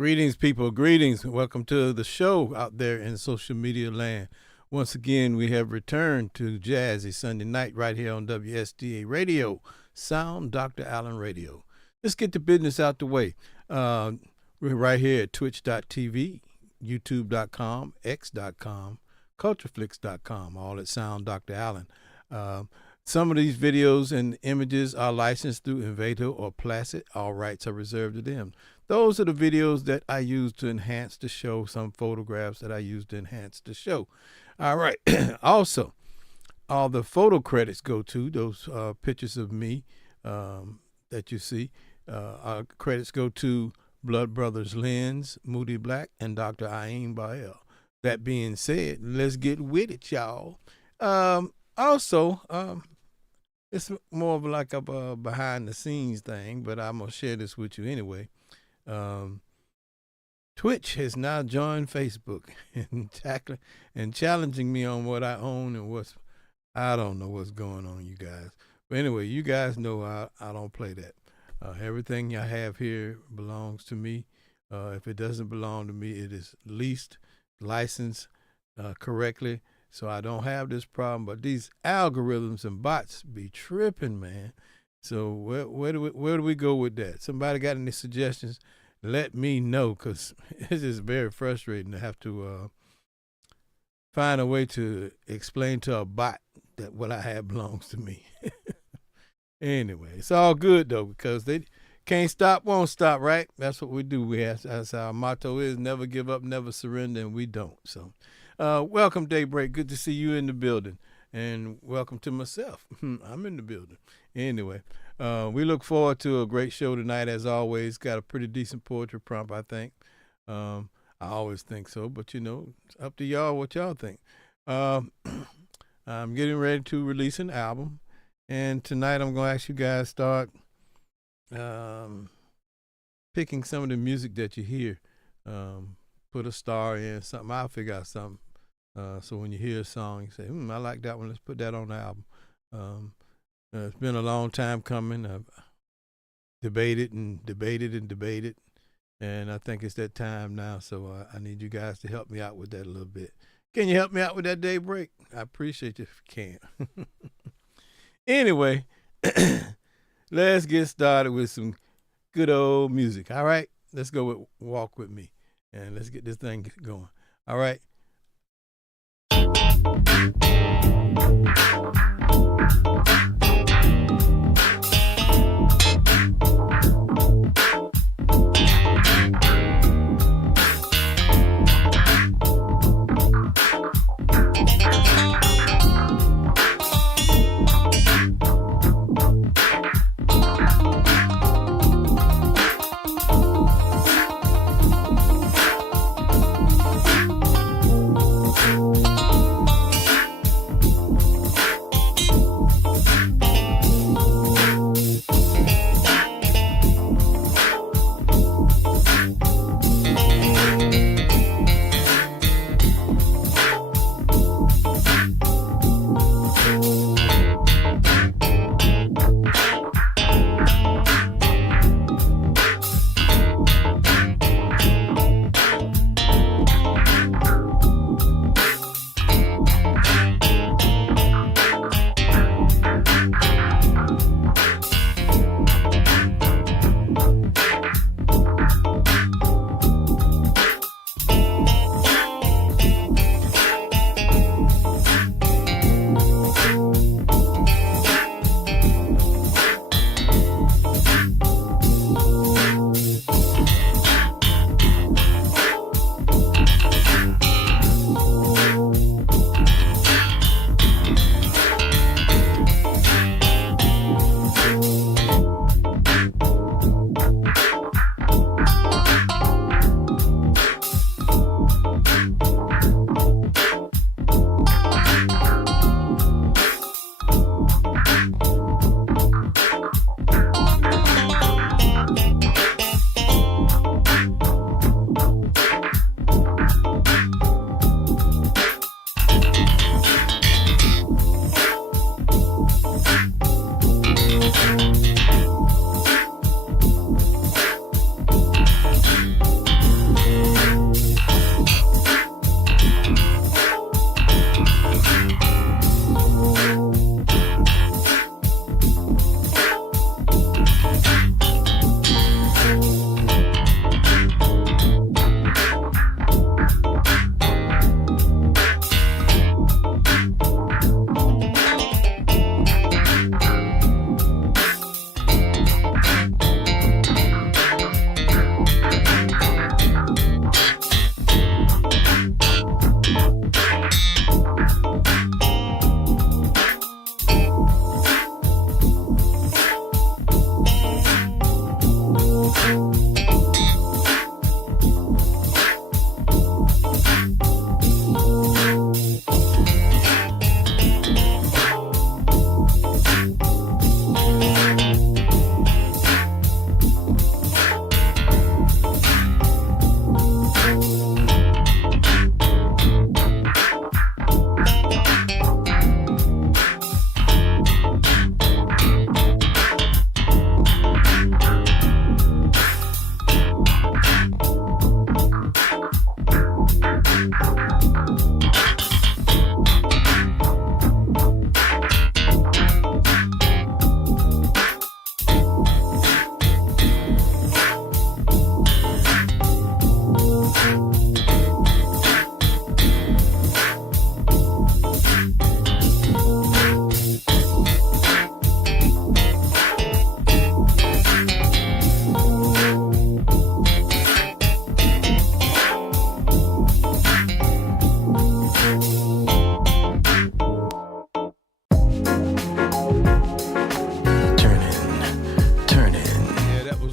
Greetings, people. Greetings. Welcome to the show out there in social media land. Once again, we have returned to Jazzy Sunday night right here on WSDA Radio, Sound Dr. Allen Radio. Let's get the business out the way. We're right here at twitch.tv, youtube.com, x.com, cultureflix.com, all at Sound Dr. Allen. Some of these videos and images are licensed through Invato or Placid. All rights are reserved to them. Those are the videos that I use to enhance the show, some photographs that I use to enhance the show. All right. Also, all the photo credits go to those pictures of me that you see. Credits go to Blood Brothers Lens, Moody Black, and Dr. Ayin Bael. That being said, let's get with it, y'all. Also, it's more of like a behind-the-scenes thing, but I'm going to share this with you anyway. Twitch has now joined Facebook and challenging me on what I own and I don't know what's going on, you guys. But anyway, you guys know I don't play that. Everything I have here belongs to me. If it doesn't belong to me, it is leased, licensed correctly. So I don't have this problem, but these algorithms and bots be tripping, man. So where do we go with that? Somebody got any suggestions? Let me know, because it's just very frustrating to have to find a way to explain to a bot that what I have belongs to me. Anyway, it's all good, though, because they can't stop, won't stop, right? That's what we do. That's our motto is never give up, never surrender, and we don't. So welcome, Daybreak. Good to see you in the building. And welcome to myself. I'm in the building. Anyway, we look forward to a great show tonight, as always. Got a pretty decent poetry prompt, I think. I always think so, but, it's up to y'all what y'all think. I'm getting ready to release an album, and tonight I'm going to ask you guys to start picking some of the music that you hear. Put a star in, something. I'll figure out something. So when you hear a song, you say, I like that one. Let's put that on the album. It's been a long time coming. debated and debated and debated. And I think it's that time now. So I need you guys to help me out with that a little bit. Can you help me out with that day break? I appreciate you if you can. Anyway, let's get started with some good old music. All right, let's go with Walk With Me. And let's get this thing going. All right.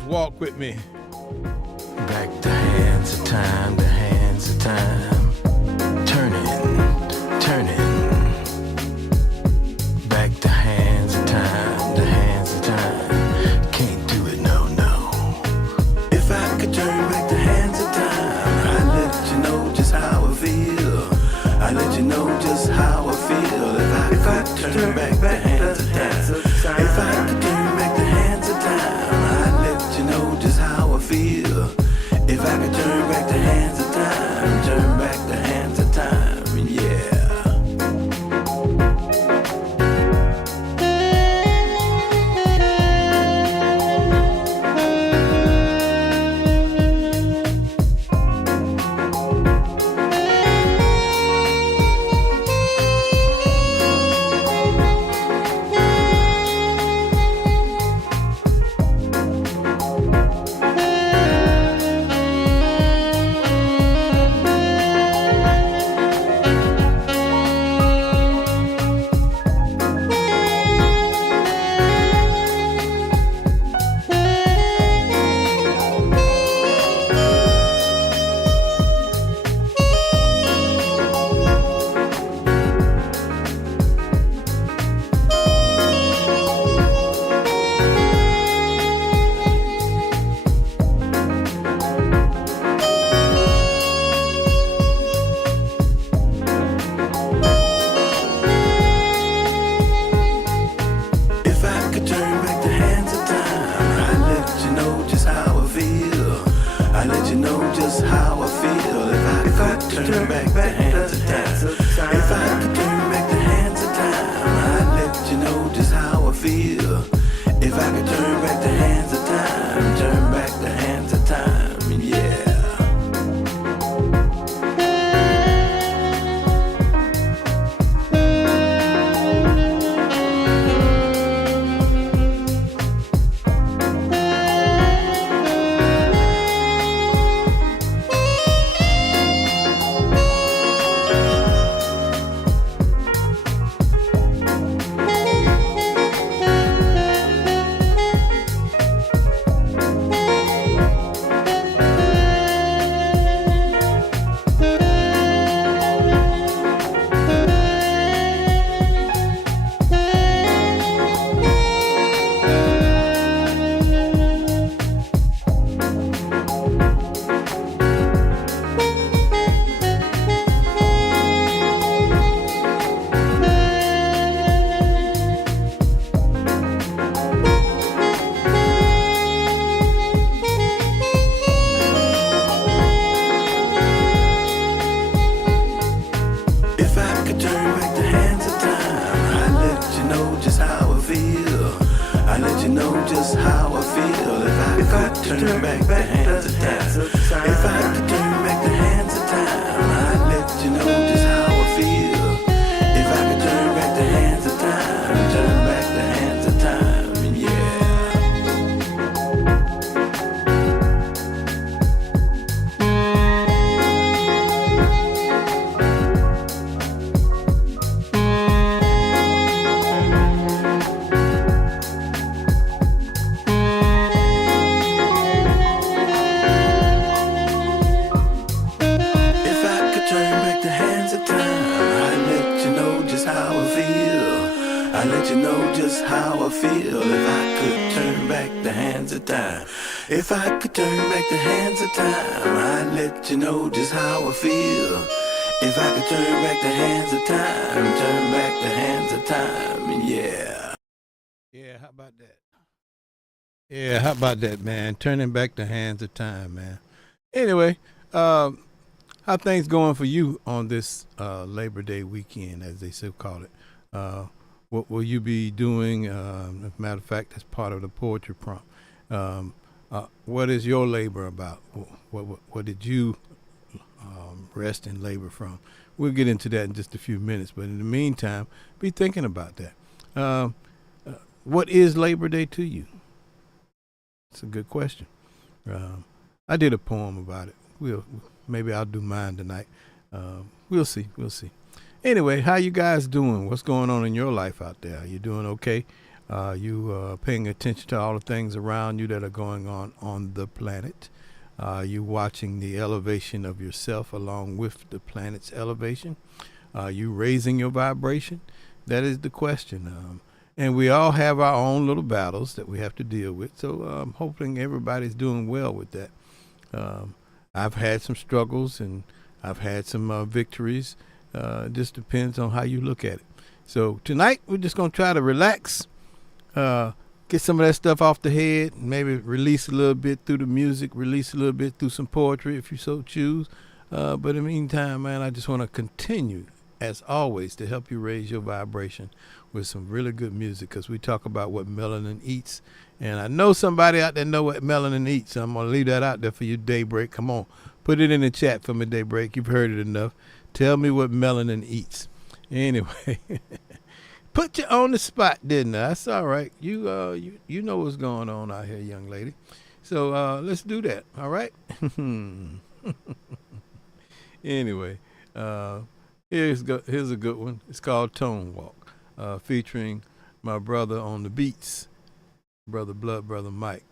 Walk with me. Back the hands of time, the hands of time. Turning, turning. Back the hands of time, the hands of time. Can't do it, no, no. If I could turn back the hands of time, I'd let you know just how I feel. I'd let you know just how I feel. If I could turn back the hands of time. If I could turn back the hands of time, I'd feel. If I could turn back the hands of time, turn back the hands of time, yeah. If I could turn back the hands of time, I'd let you know just how I feel. If I could turn back the hands of time, turn back the hands of time, yeah. Yeah, how about that? Yeah, how about that, man? Turning back the hands of time, man. Anyway, how things going for you on this Labor Day weekend, as they so call it? What will you be doing? As a matter of fact, that's part of the poetry prompt. What is your labor about? What did you rest and labor from? We'll get into that in just a few minutes, but in the meantime, be thinking about that. What is Labor Day to you? It's a good question. I did a poem about it. Maybe I'll do mine tonight. We'll see. Anyway, how you guys doing? What's going on in your life out there? Are you doing okay? You paying attention to all the things around you that are going on the planet? You watching the elevation of yourself along with the planet's elevation? You raising your vibration? That is the question. And we all have our own little battles that we have to deal with. So I'm hoping everybody's doing well with that. I've had some struggles and I've had some victories. It just depends on how you look at it. So tonight we're just going to try to relax, get some of that stuff off the head, maybe release a little bit through the music, release a little bit through some poetry if you so choose. But in the meantime, man, I just want to continue, as always, to help you raise your vibration with some really good music, because we talk about what melanin eats. And I know somebody out there know what melanin eats, so I'm going to leave that out there for you, Daybreak. Come on, put it in the chat for me, Daybreak. You've heard it enough. Tell me what melanin eats. Anyway, put you on the spot, didn't I? That's all right. You know what's going on out here, young lady. So let's do that, all right? Anyway, here's a good one. It's called Tone Walk, featuring my brother on the beats, Brother Blood, Brother Mike.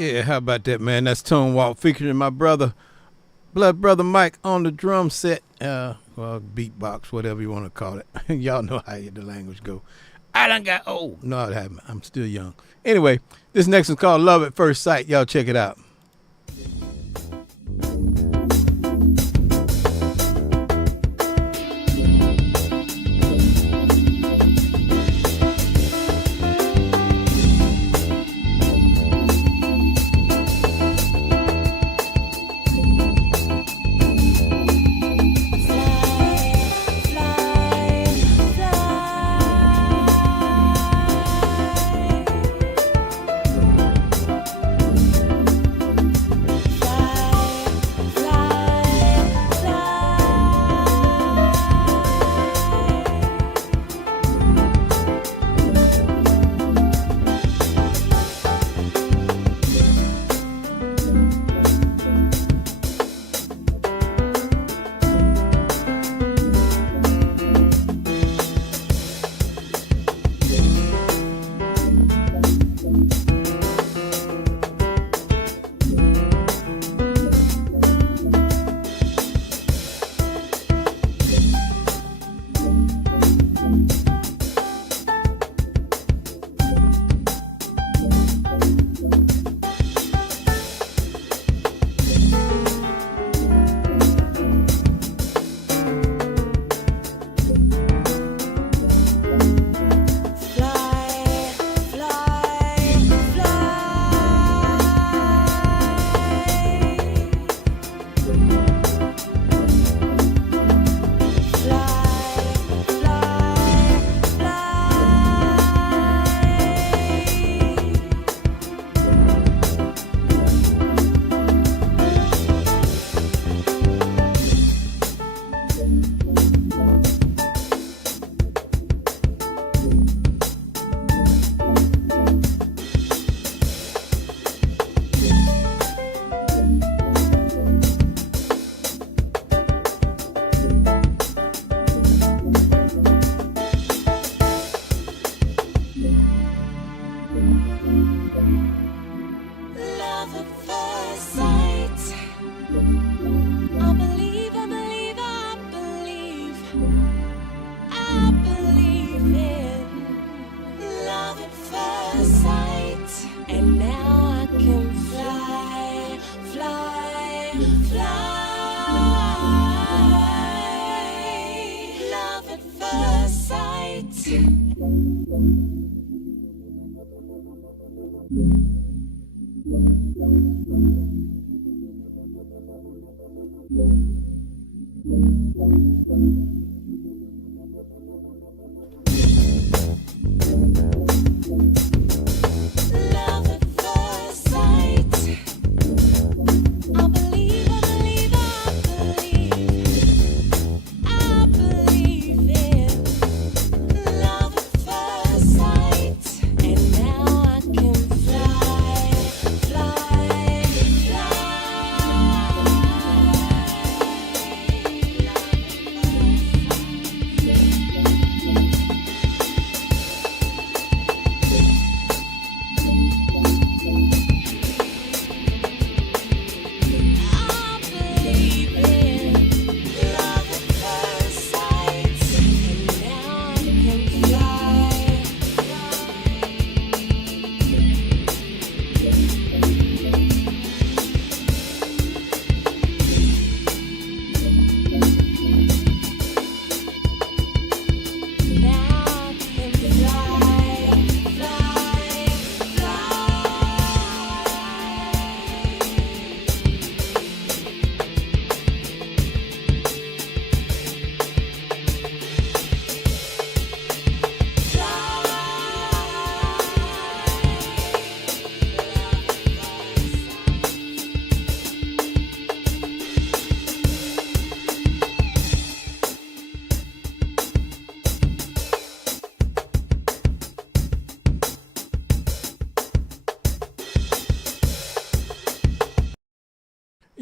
Yeah, how about that, man? That's Tone Walk featuring my brother, Blood Brother Mike on the drum set. Well, beatbox, whatever you want to call it. Y'all know how the language go. I done got old. No, I haven't. I'm still young. Anyway, this next one's called Love at First Sight. Y'all check it out.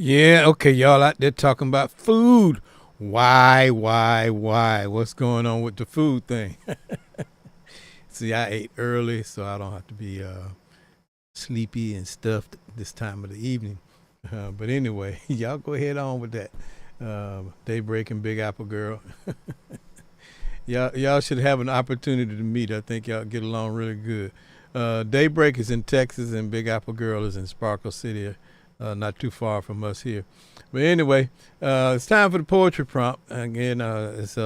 Yeah, okay, y'all out there talking about food. Why? What's going on with the food thing? See, I ate early, so I don't have to be sleepy and stuffed this time of the evening. But anyway, y'all go ahead on with that. Daybreak and Big Apple Girl. Y'all should have an opportunity to meet. I think y'all get along really good. Daybreak is in Texas and Big Apple Girl is in Sparkle City, not too far from us here. But anyway, it's time for the poetry prompt. Again, it's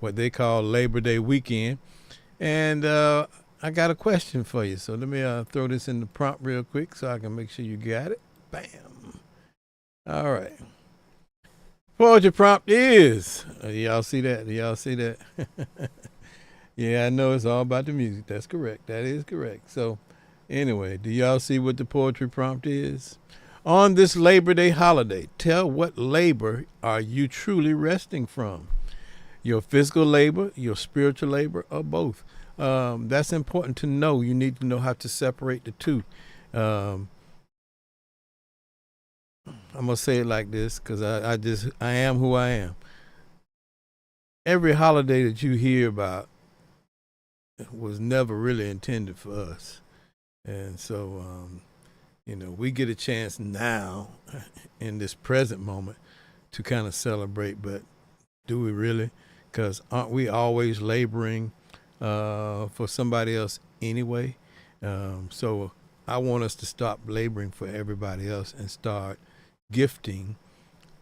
what they call Labor Day weekend. And I got a question for you. So let me throw this in the prompt real quick so I can make sure you got it. Bam. All right. Poetry prompt is, y'all see that? Do y'all see that? Yeah, I know it's all about the music. That's correct. That is correct. So anyway, do y'all see what the poetry prompt is? On this Labor Day holiday, tell what labor are you truly resting from? Your physical labor, your spiritual labor, or both? That's important to know. You need to know how to separate the two. I'm going to say it like this because I am who I am. Every holiday that you hear about was never really intended for us. And so, we get a chance now in this present moment to kind of celebrate, but do we really? Because aren't we always laboring for somebody else anyway? So I want us to stop laboring for everybody else and start gifting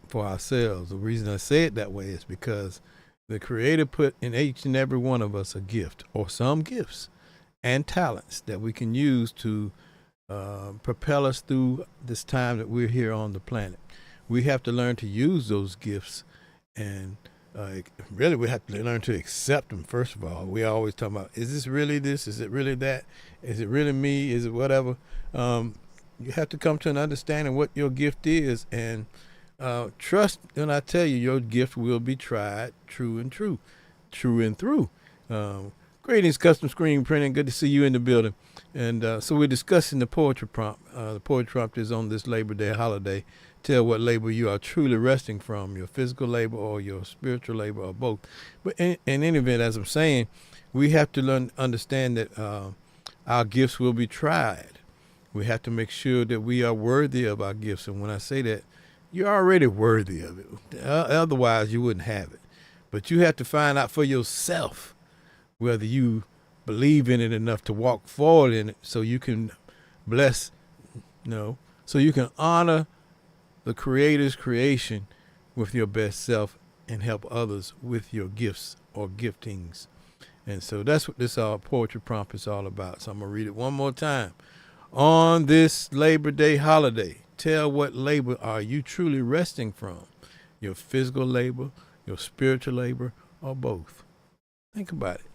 for ourselves. The reason I say it that way is because the Creator put in each and every one of us a gift or some gifts and talents that we can use to propel us through this time that we're here on the planet. We have to learn to use those gifts, and really we have to learn to accept them. First of all, we always talk about, is this really this? Is it really that? Is it really me? Is it whatever? You have to come to an understanding what your gift is, and trust when I tell you your gift will be tried true and through. Greetings, Custom Screen Printing. Good to see you in the building. And so we're discussing the poetry prompt. The poetry prompt is on this Labor Day holiday. Tell what labor you are truly resting from, your physical labor or your spiritual labor or both. But in any event, as I'm saying, we have to understand that our gifts will be tried. We have to make sure that we are worthy of our gifts. And when I say that, you're already worthy of it. Otherwise, you wouldn't have it. But you have to find out for yourself whether you believe in it enough to walk forward in it so you can bless, so you can honor the Creator's creation with your best self and help others with your gifts or giftings. And so that's what this poetry prompt is all about. So I'm going to read it one more time. On this Labor Day holiday, tell what labor are you truly resting from? Your physical labor, your spiritual labor, or both? Think about it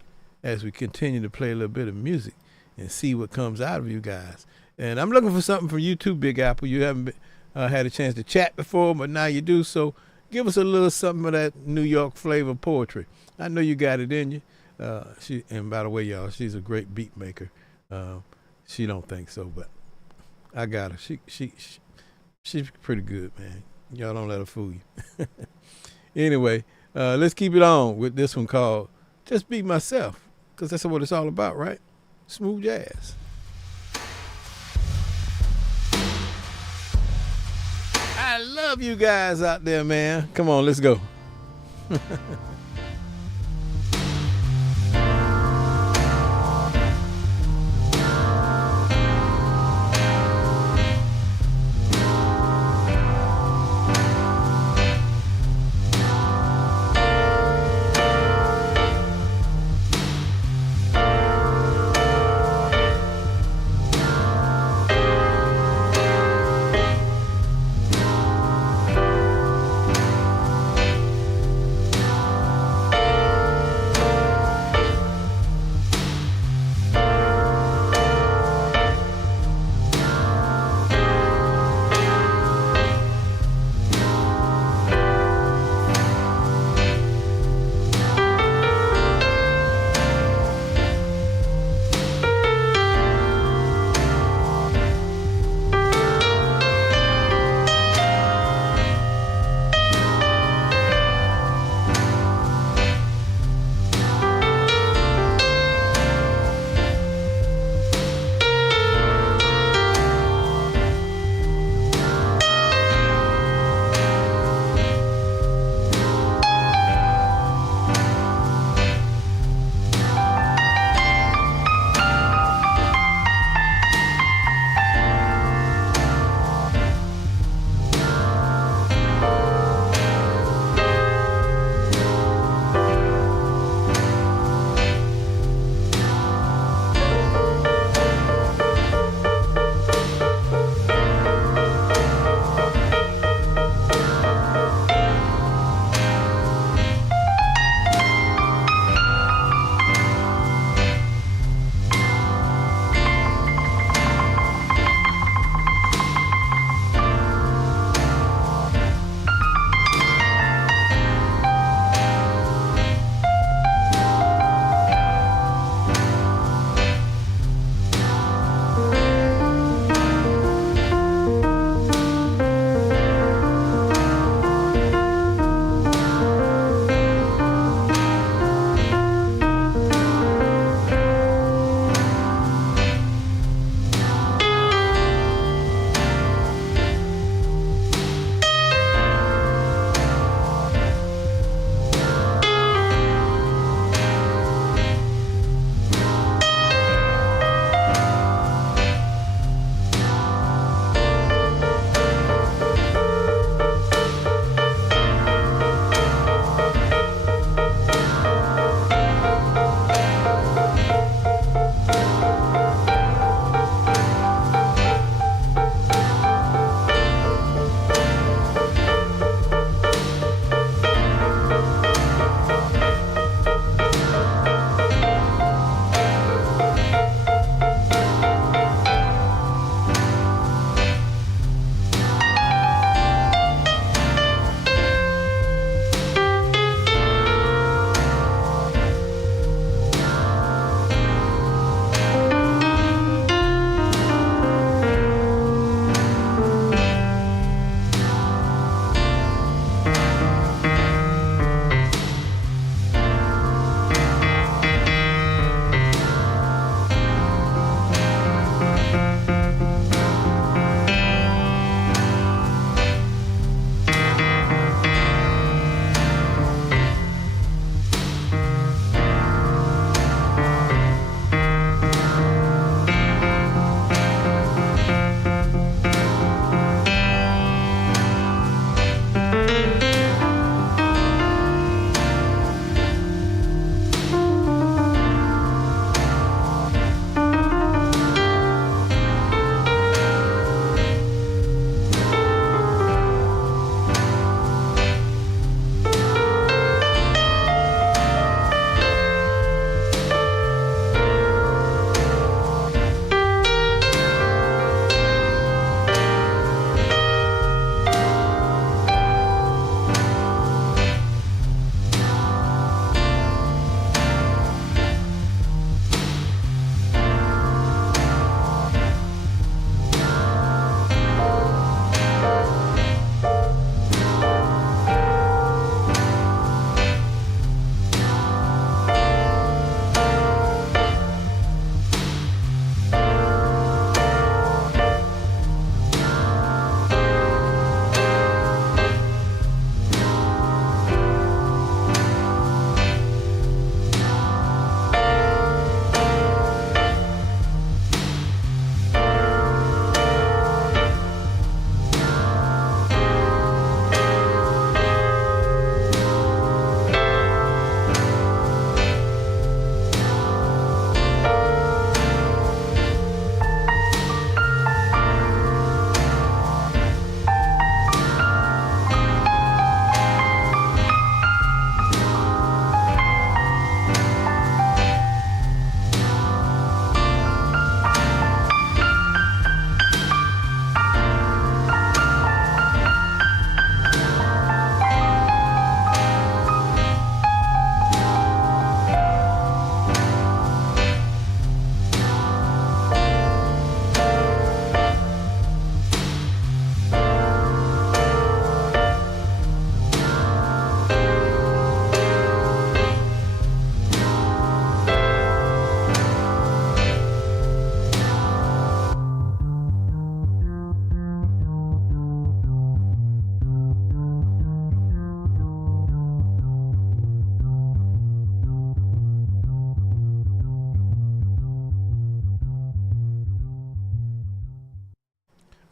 as we continue to play a little bit of music and see what comes out of you guys. And I'm looking for something from you too, Big Apple. You haven't had a chance to chat before, but now you do. So give us a little something of that New York flavor poetry. I know you got it in you. And by the way, y'all, she's a great beat maker. She don't think so, but I got her. She's pretty good, man. Y'all don't let her fool you. Anyway, let's keep it on with this one called Just Be Myself, because that's what it's all about, right? Smooth jazz. I love you guys out there, man. Come on, let's go.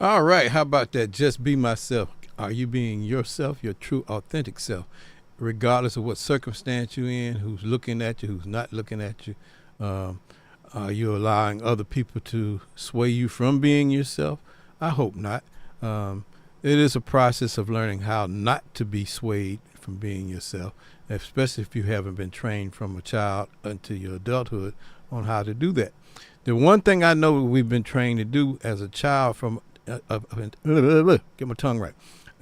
All right, how about that? Just be myself. Are you being yourself, your true, authentic self, regardless of what circumstance you're in, who's looking at you, who's not looking at you? Um, are you allowing other people to sway you from being yourself? I hope not. Um, it is a process of learning how not to be swayed from being yourself, especially if you haven't been trained from a child until your adulthood on how to do that. The one thing I know we've been trained to do as a child get my tongue right,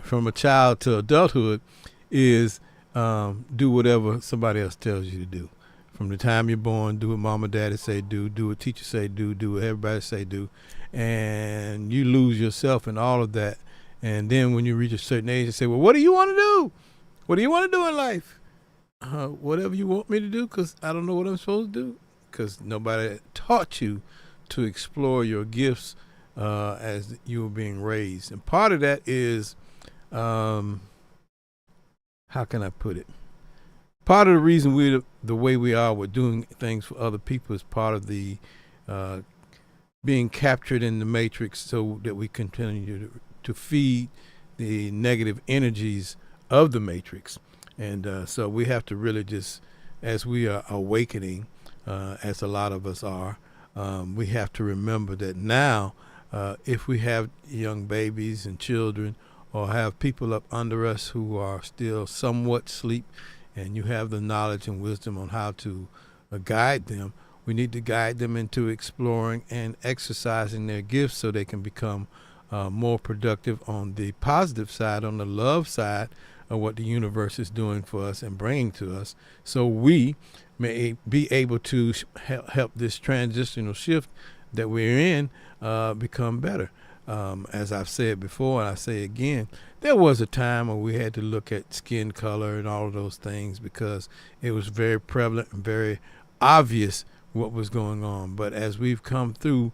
from a child to adulthood is do whatever somebody else tells you to do. From the time you're born, do what mom and daddy say do what teacher say do what everybody say do, and you lose yourself in all of that. And then when you reach a certain age, you say, well, what do you want to do? What do you want to do in life? Whatever you want me to do, because I don't know what I'm supposed to do, because nobody taught you to explore your gifts as you were being raised. And part of that is, how can I put it? Part of the reason we're the way we are with doing things for other people is part of the being captured in the matrix, so that we continue to feed the negative energies of the matrix. And so we have to really just, as we are awakening, as a lot of us are, we have to remember that now, if we have young babies and children, or have people up under us who are still somewhat asleep, and you have the knowledge and wisdom on how to guide them, we need to guide them into exploring and exercising their gifts so they can become more productive on the positive side, on the love side of what the universe is doing for us and bringing to us, so we may be able to help this transitional shift that we're in become better. As I've said before, and I say again, there was a time when we had to look at skin color and all of those things because it was very prevalent and very obvious what was going on. But as we've come through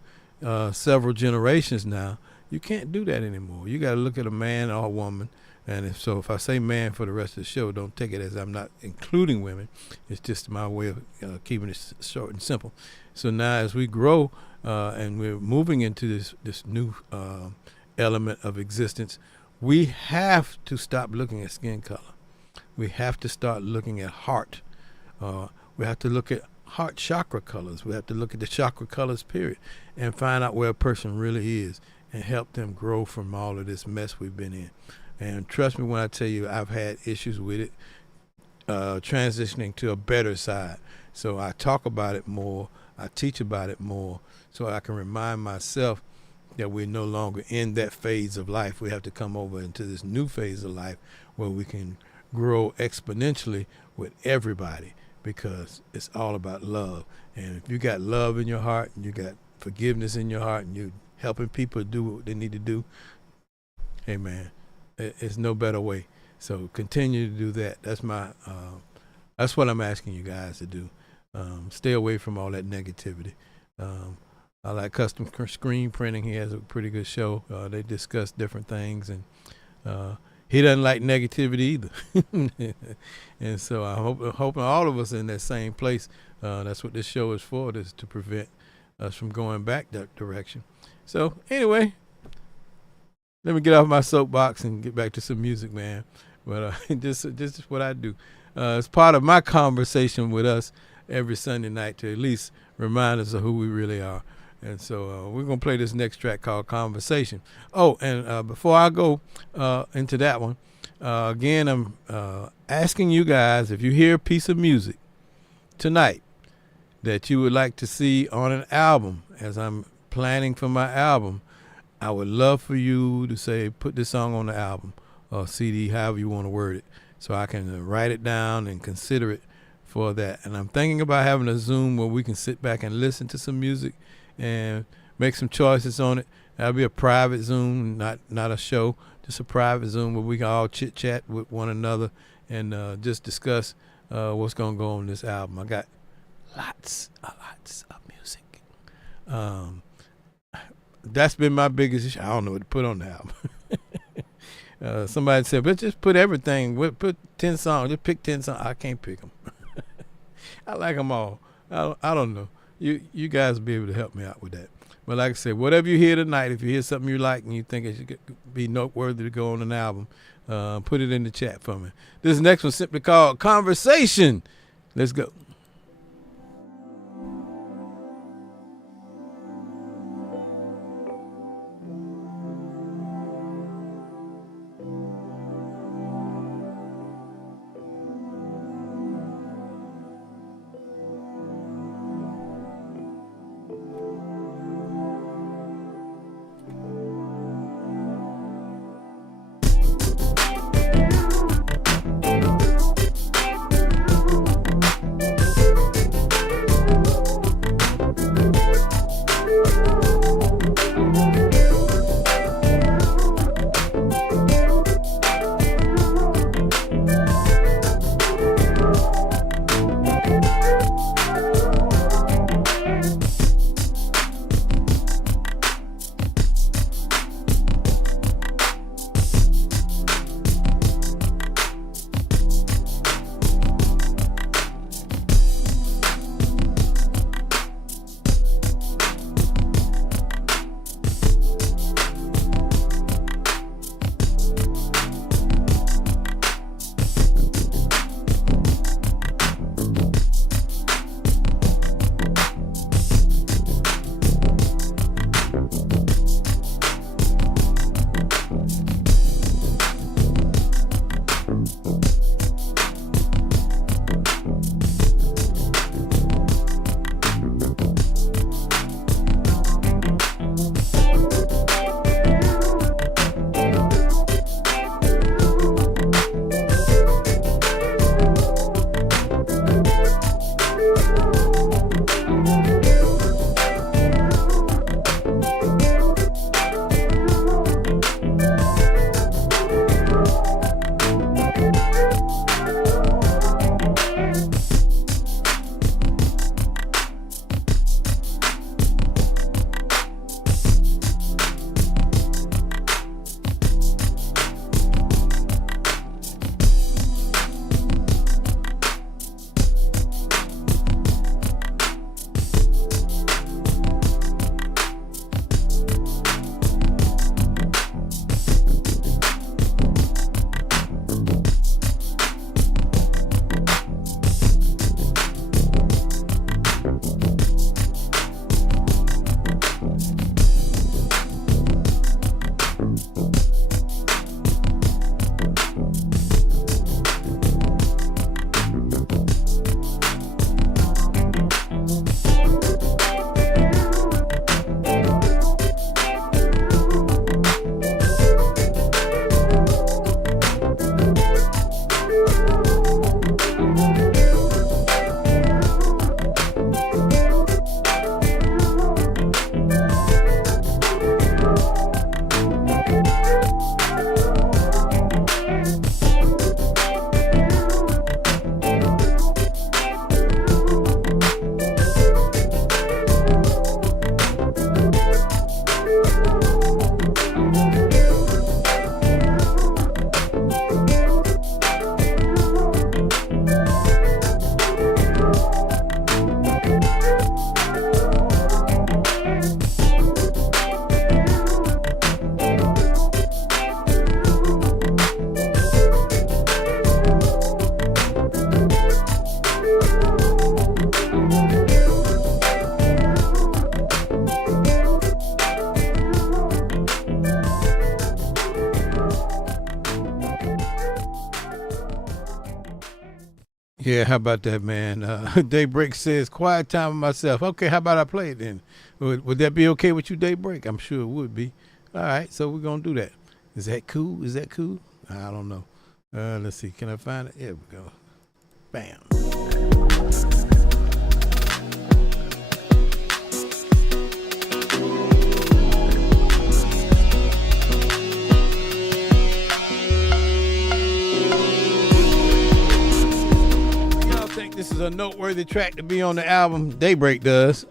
several generations now, you can't do that anymore. You got to look at a man or a woman. And if I say man for the rest of the show, don't take it as I'm not including women. It's just my way of keeping it short and simple. So now as we grow and we're moving into this new element of existence, we have to stop looking at skin color. We have to start looking at heart. We have to look at heart chakra colors. We have to look at the chakra colors, period, and find out where a person really is and help them grow from all of this mess we've been in. And trust me when I tell you, I've had issues with it, transitioning to a better side. So I talk about it more. I teach about it more so I can remind myself that we're no longer in that phase of life. We have to come over into this new phase of life where we can grow exponentially with everybody, because it's all about love. And if you got love in your heart and you got forgiveness in your heart and you're helping people do what they need to do, hey man, it's no better way. So continue to do that. That's that's what I'm asking you guys to do. Stay away from all that negativity. I like custom screen printing. He has a pretty good show. They discuss different things, and he doesn't like negativity either. And so I'm hoping all of us are in that same place. That's what this show is for, is to prevent us from going back that direction. So anyway, let me get off my soapbox and get back to some music, man. But this is what I do. It's part of my conversation with us every Sunday night to at least remind us of who we really are. And so we're going to play this next track called Conversation. Oh, and before I go into that one, again, I'm asking you guys, if you hear a piece of music tonight that you would like to see on an album, as I'm planning for my album, I would love for you to say, put this song on the album or CD, however you want to word it, so I can write it down and consider it for that. And I'm thinking about having a Zoom where we can sit back and listen to some music and make some choices on it. That'll be a private Zoom, not a show, just a private Zoom where we can all chit-chat with one another and just discuss what's going to go on this album. I got lots of music. That's been my biggest issue. I don't know what to put on the album. Somebody said, but just put everything. Put 10 songs. Just pick 10 songs. I can't pick them. I like them all. I don't know. You guys will be able to help me out with that. But like I said, whatever you hear tonight, if you hear something you like and you think it should be noteworthy to go on an album, put it in the chat for me. This next one simply called Conversation. Let's go. Yeah, how about that, man? Daybreak says, quiet time with myself. Okay, how about I play it then? Would that be okay with you, Daybreak? I'm sure it would be. All right, so we're going to do that. Is that cool? Is that cool? I don't know. Let's see. Can I find it? Here we go. Bam. This is a noteworthy track to be on the album. Daybreak does.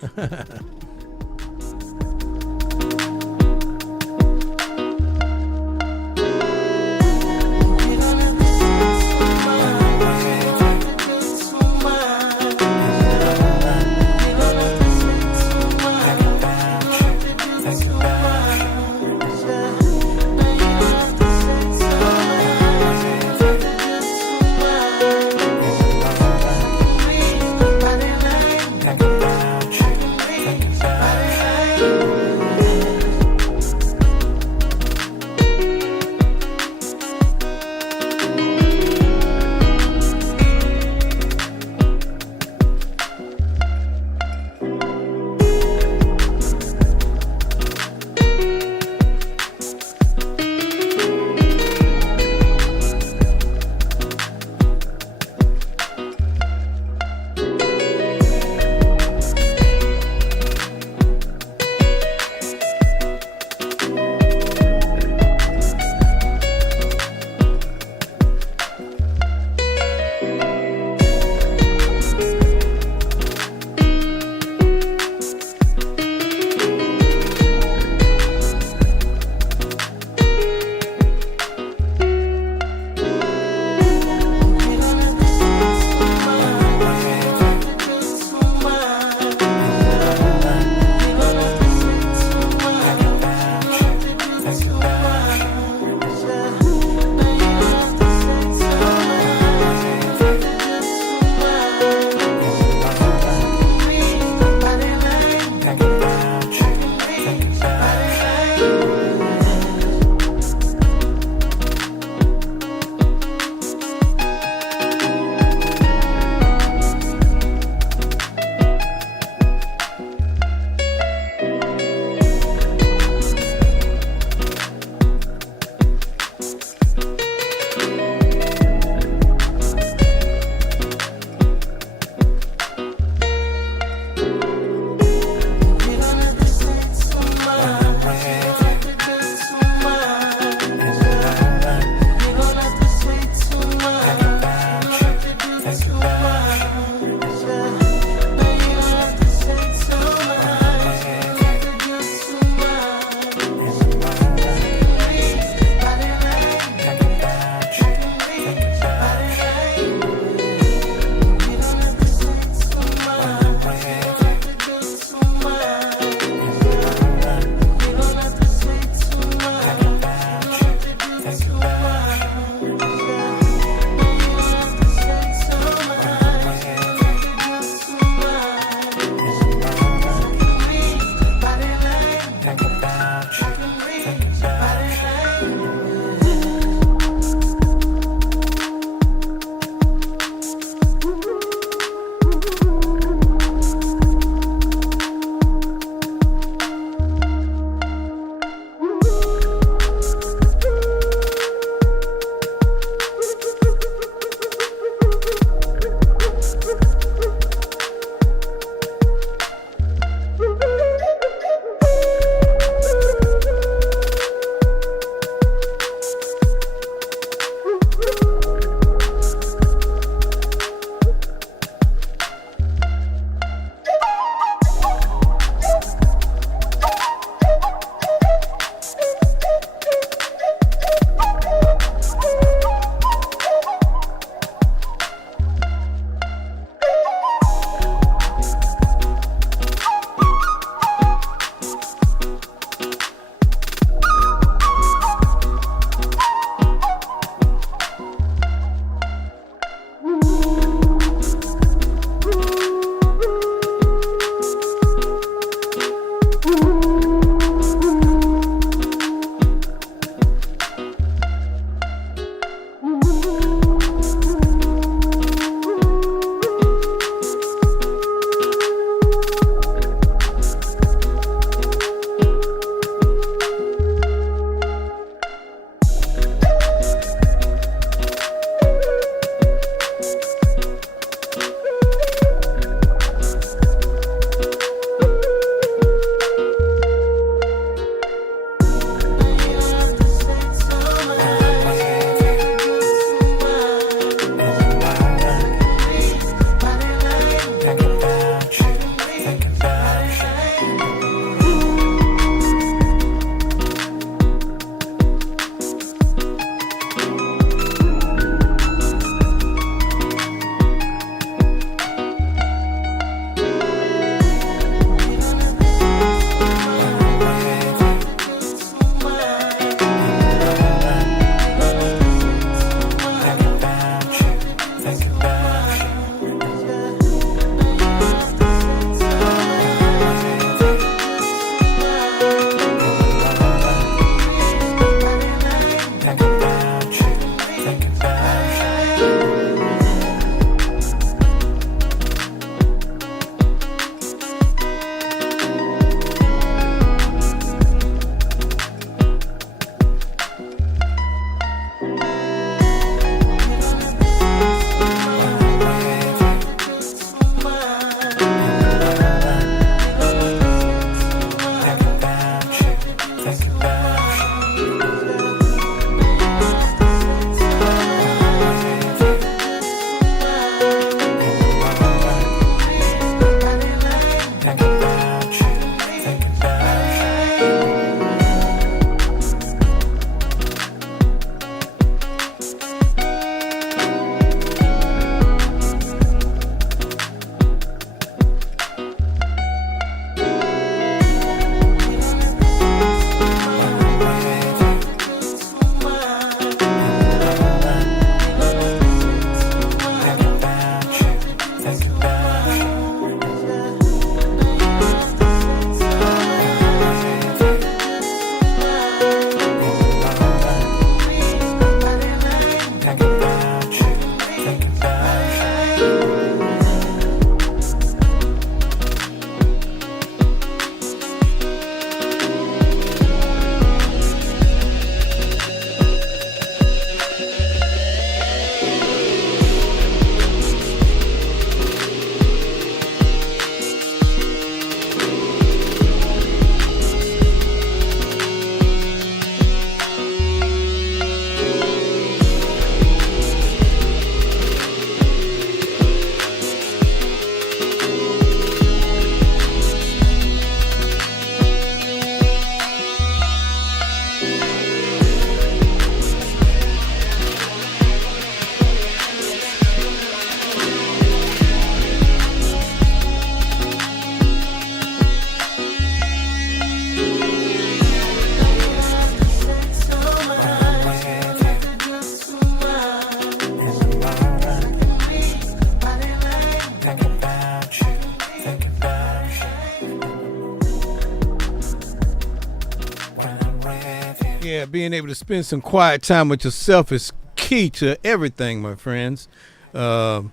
Yeah, being able to spend some quiet time with yourself is key to everything, my friends. When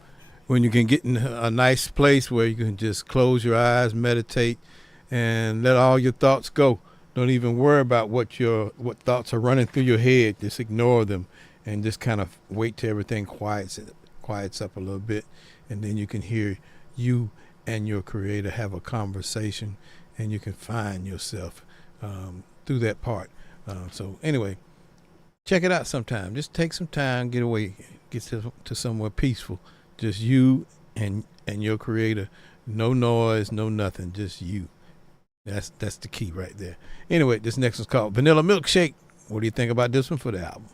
you can get in a nice place where you can just close your eyes, meditate, and let all your thoughts go. Don't even worry about what thoughts are running through your head. Just ignore them and just kind of wait till everything quiets up a little bit, and then you can hear you and your creator have a conversation, and you can find yourself through that part. So anyway, check it out sometime. Just take some time, get away, get to somewhere peaceful. Just you and your creator. No noise, no nothing, just you. That's the key right there. Anyway, this next one's called Vanilla Milkshake. What do you think about this one for the album?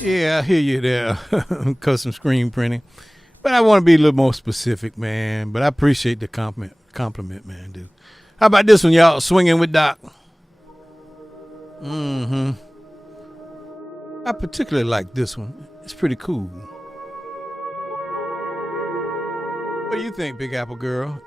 Yeah, I hear you there. Custom screen printing. But I want to be a little more specific, man. But I appreciate the compliment, man, dude. How about this one, y'all? Swinging with Doc. Mm-hmm. I particularly like this one. It's pretty cool. What do you think, Big Apple Girl?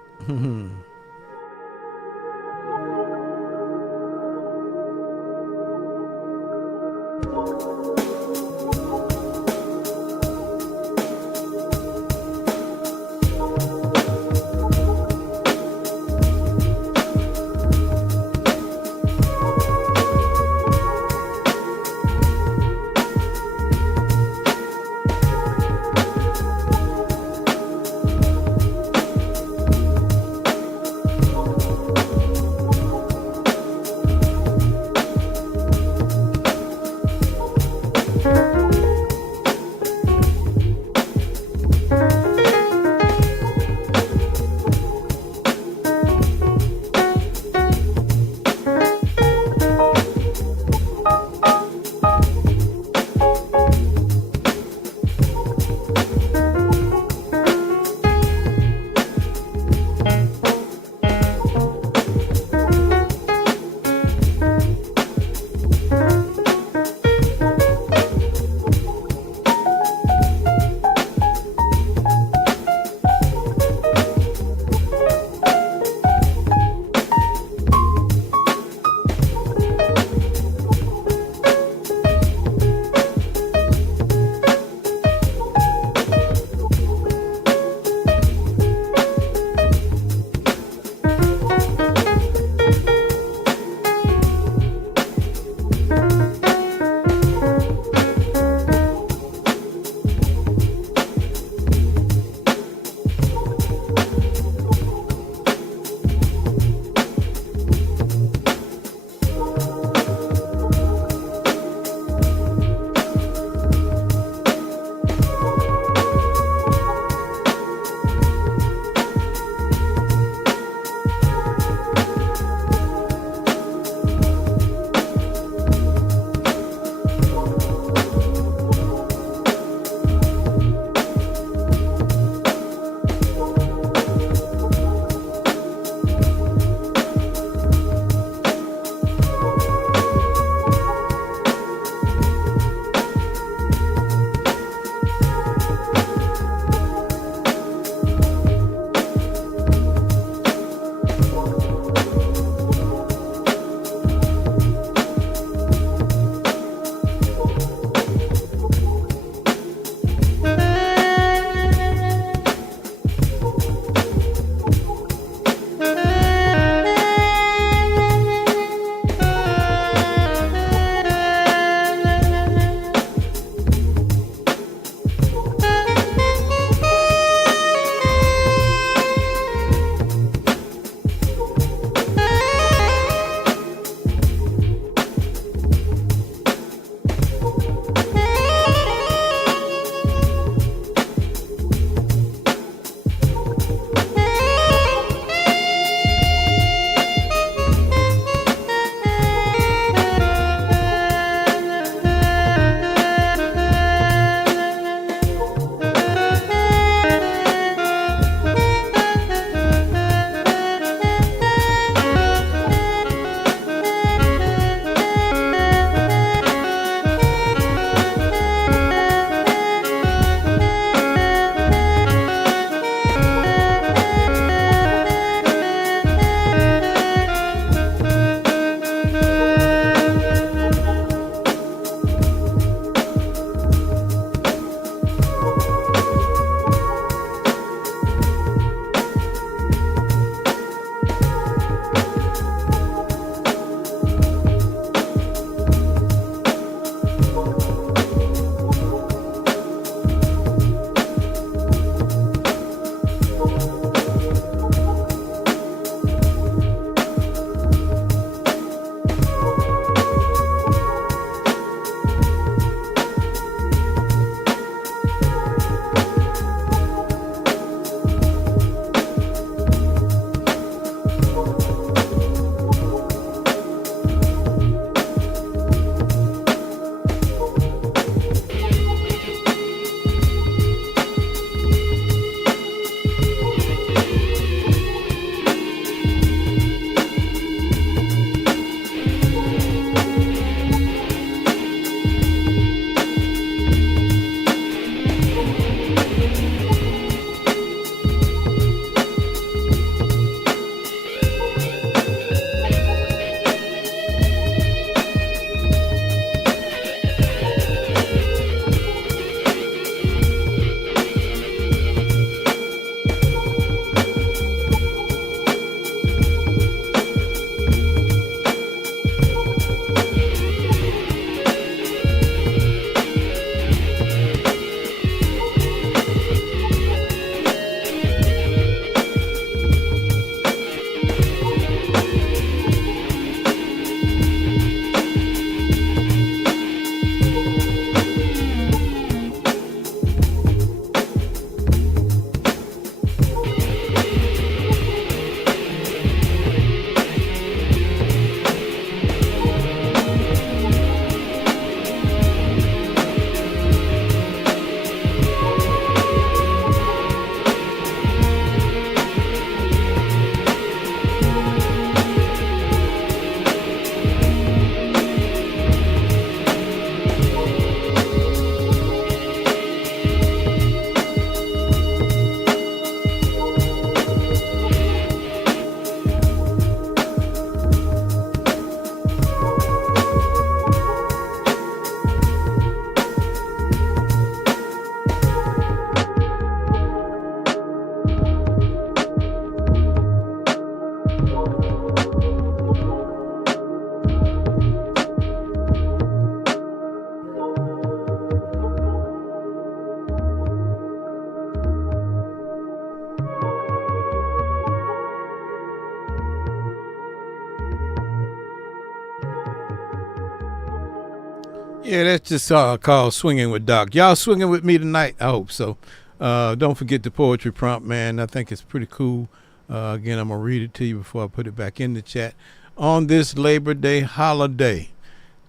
Yeah, that's just called Swinging with Doc. Y'all swinging with me tonight? I hope so. Don't forget the poetry prompt, man. I think it's pretty cool. Again, I'm going to read it to you before I put it back in the chat. On this Labor Day holiday,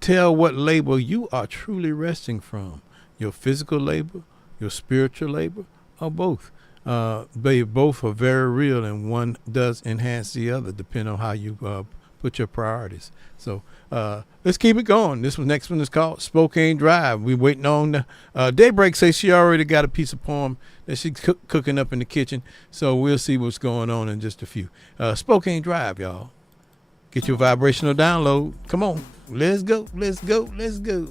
tell what labor you are truly resting from. Your physical labor, your spiritual labor, or both. They both are very real, and one does enhance the other depending on how you put your priorities. So let's keep it going. This next one is called Spokane Drive. We waiting on Daybreak says she already got a piece of poem that she's cooking up in the kitchen. So we'll see what's going on in just a few. Spokane Drive, y'all. Get your vibrational download. Come on. Let's go. Let's go. Let's go.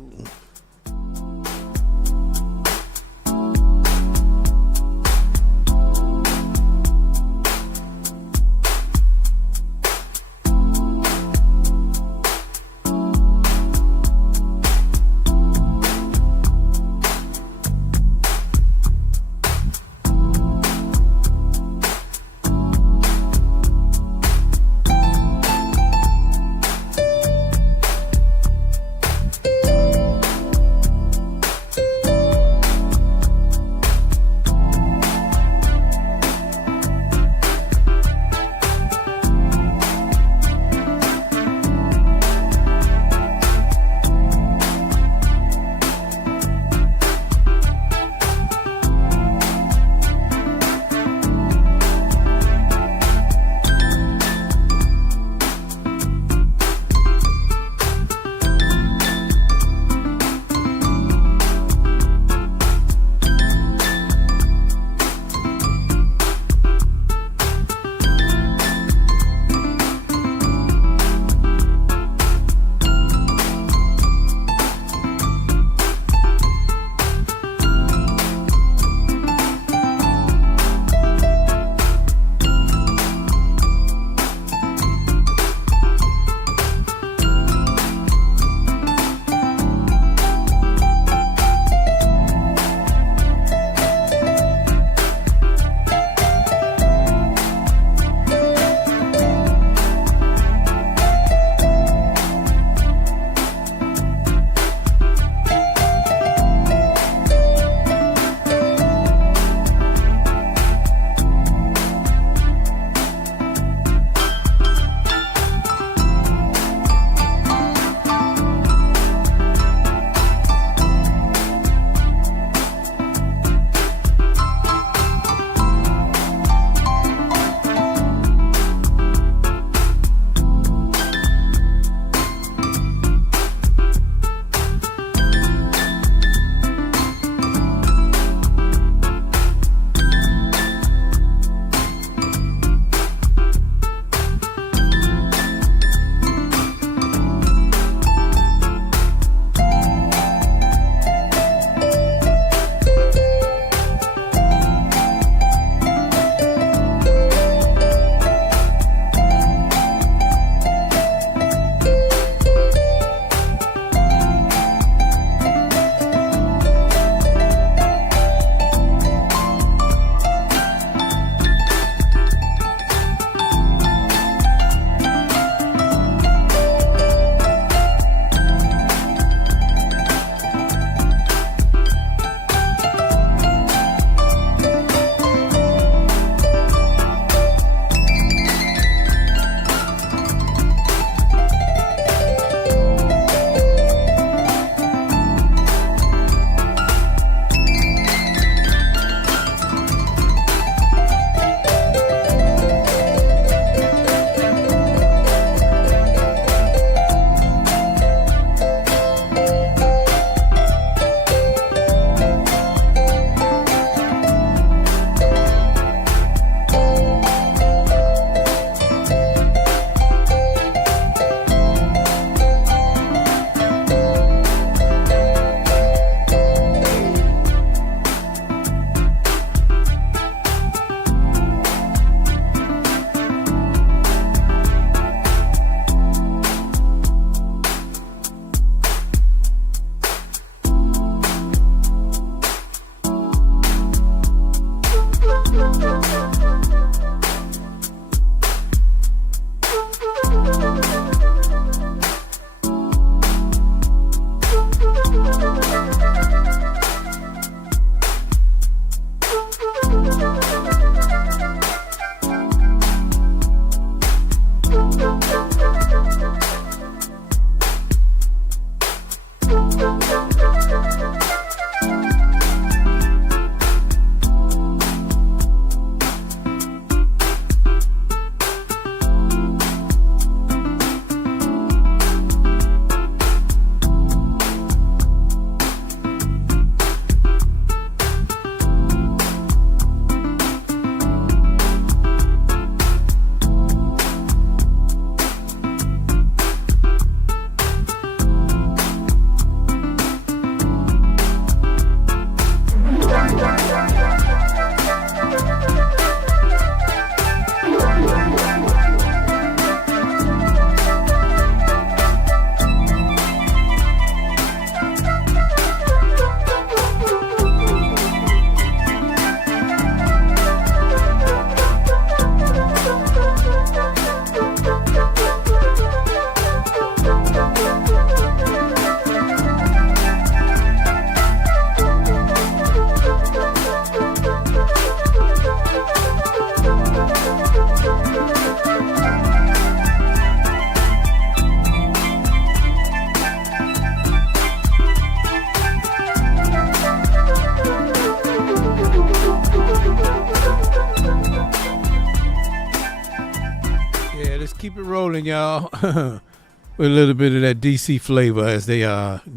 keep it rolling, y'all. With a little bit of that DC flavor as they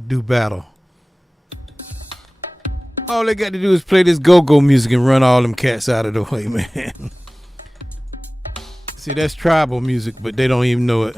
do battle. All they got to do is play this go-go music and run all them cats out of the way, man. See, that's tribal music, but they don't even know it.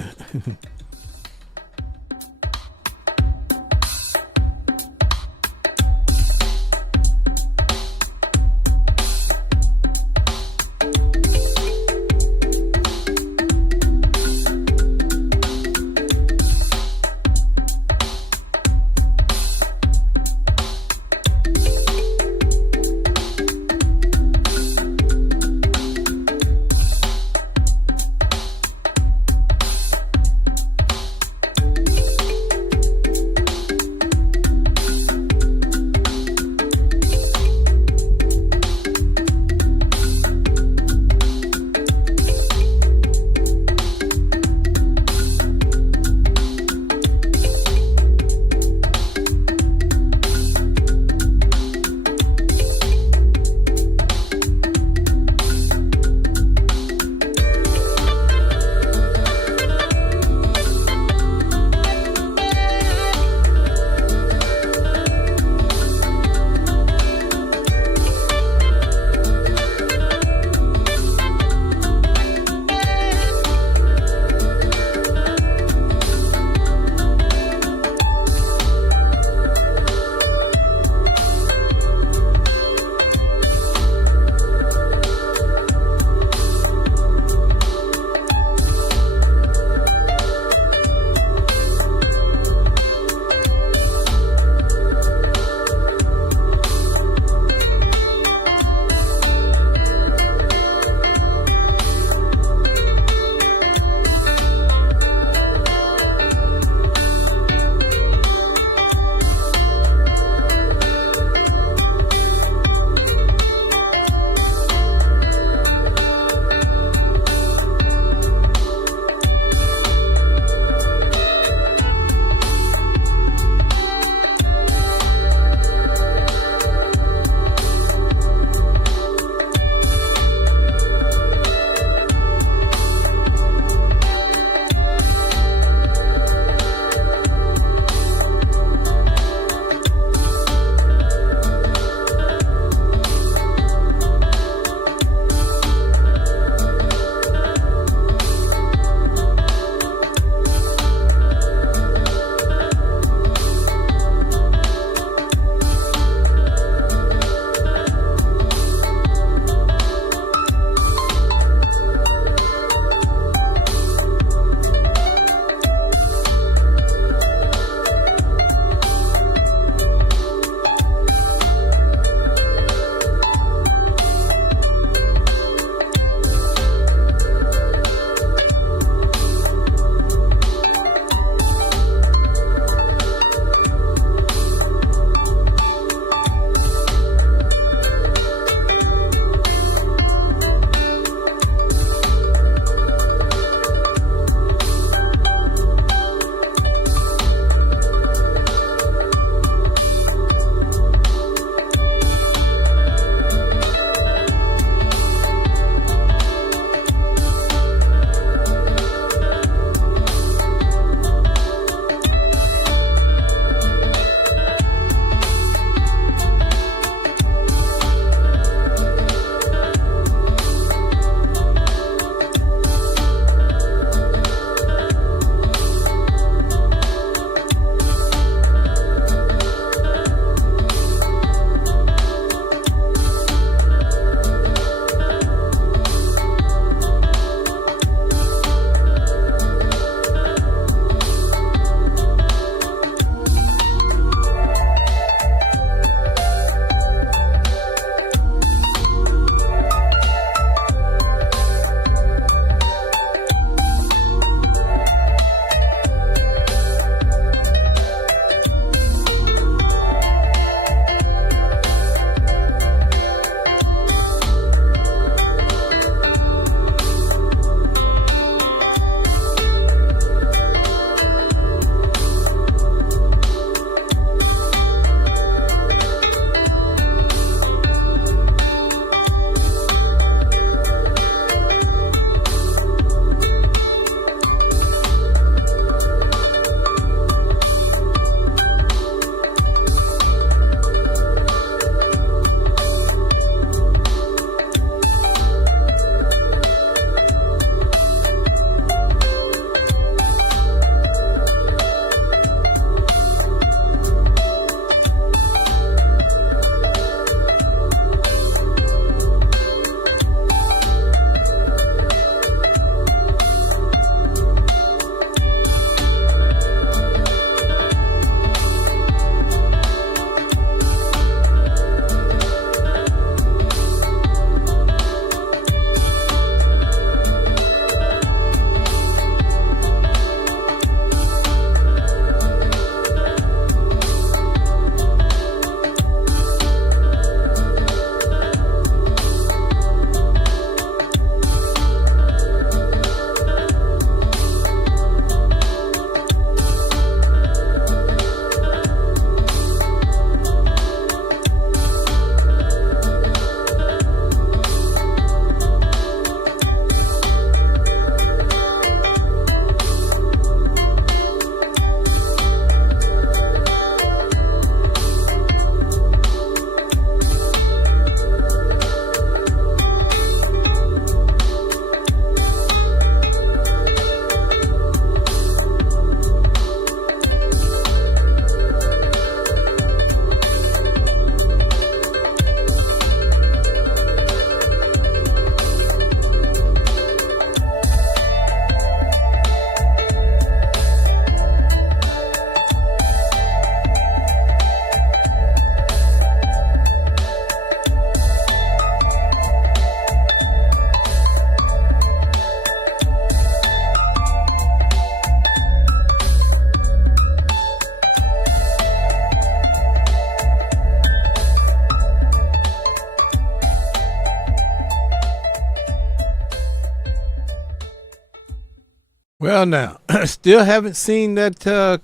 Well, now, still haven't seen that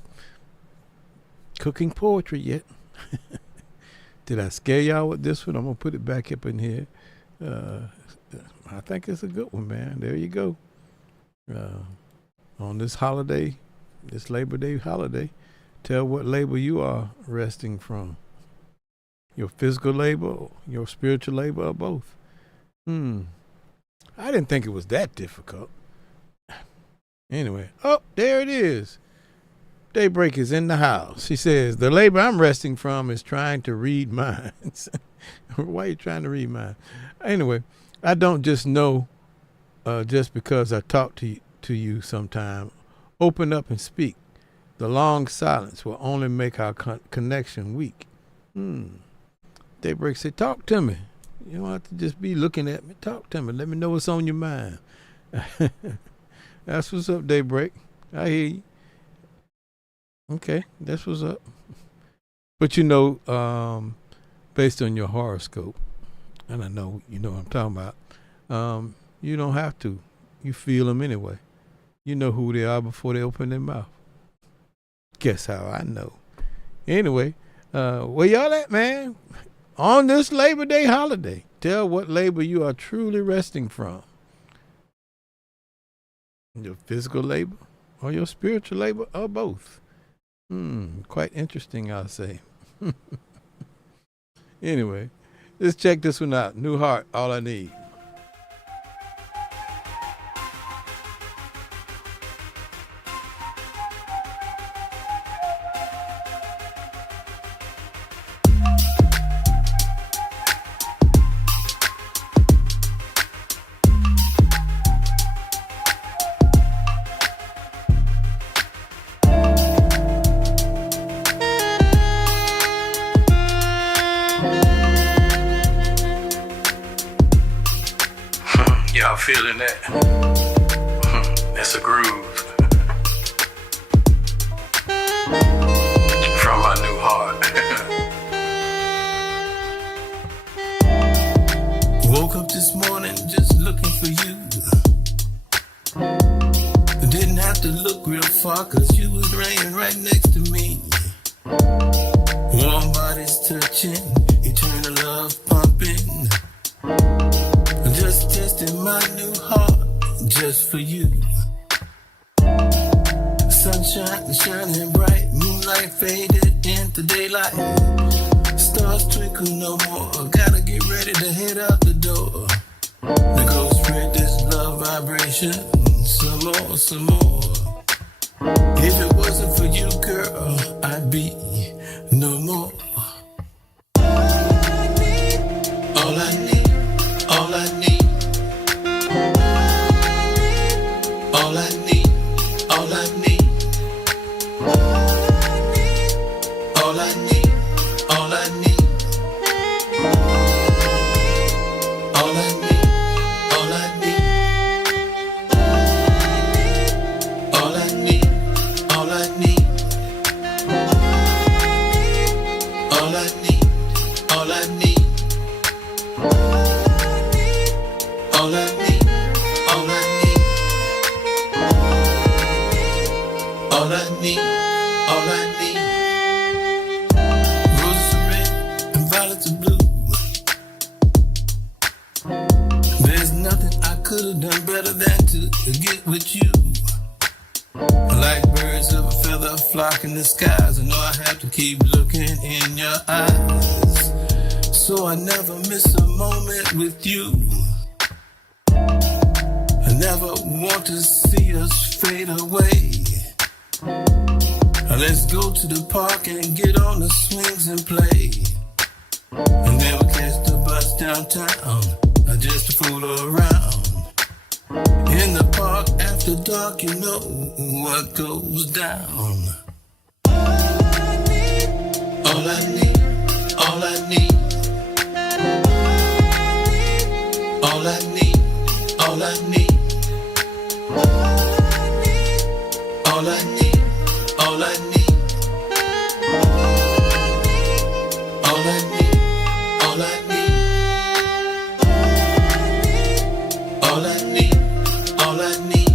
cooking poetry yet. Did I scare y'all with this one? I'm going to put it back up in here. I think it's a good one, man. There you go. On this holiday, this Labor Day holiday, tell what labor you are resting from. Your physical labor, your spiritual labor, or both. I didn't think it was that difficult. Anyway, oh, there it is. Daybreak is in the house. She says, the labor I'm resting from is trying to read minds. Why are you trying to read minds? Anyway, I don't just know just because I talk to you sometime. Open up and speak. The long silence will only make our connection weak. Daybreak said, talk to me. You don't have to just be looking at me. Talk to me. Let me know what's on your mind. That's what's up, Daybreak. I hear you. Okay, that's what's up. But you know, based on your horoscope, and I know you know what I'm talking about, you don't have to. You feel them anyway. You know who they are before they open their mouth. Guess how I know. Anyway, where y'all at, man? On this Labor Day holiday, tell what labor you are truly resting from. Your physical labor or your spiritual labor or both. Quite interesting, I'll say. Anyway, let's check this one out. New Heart, All I Need. Y'all feeling that? That's a groove. From my new heart. Woke up this morning just looking for you. Didn't have to look real far cause you was laying right next to me. Warm bodies touching, eternal love pumping. Just testing my new heart just for you. Sunshine shining bright, moonlight faded into daylight. Stars twinkle no more, gotta get ready to head out the door. The ghost spread this love vibration, some more, some more. If it wasn't for you, girl, I'd be no more. All I need, all I need. All I need, all I need. All I need, all I need. All I need, all I need. All I need, all I need. All I need, all I need. All I need, all I need. All I need, all I need. Roses are red and violets are blue. There's nothing I could have done better than to get with you. Like birds of a feather flock in the skies, I know I have to keep looking in your eyes, so I never miss a moment with you. I never want to see us fade away. Let's go to the park and get on the swings and play. And then we'll catch the bus downtown, just to fool around. In the park after dark, you know what goes down. All I need, all I need. All I need, all I need. All I need, all I need. All I need, all I need. All I need, all I need. All I need, all I need.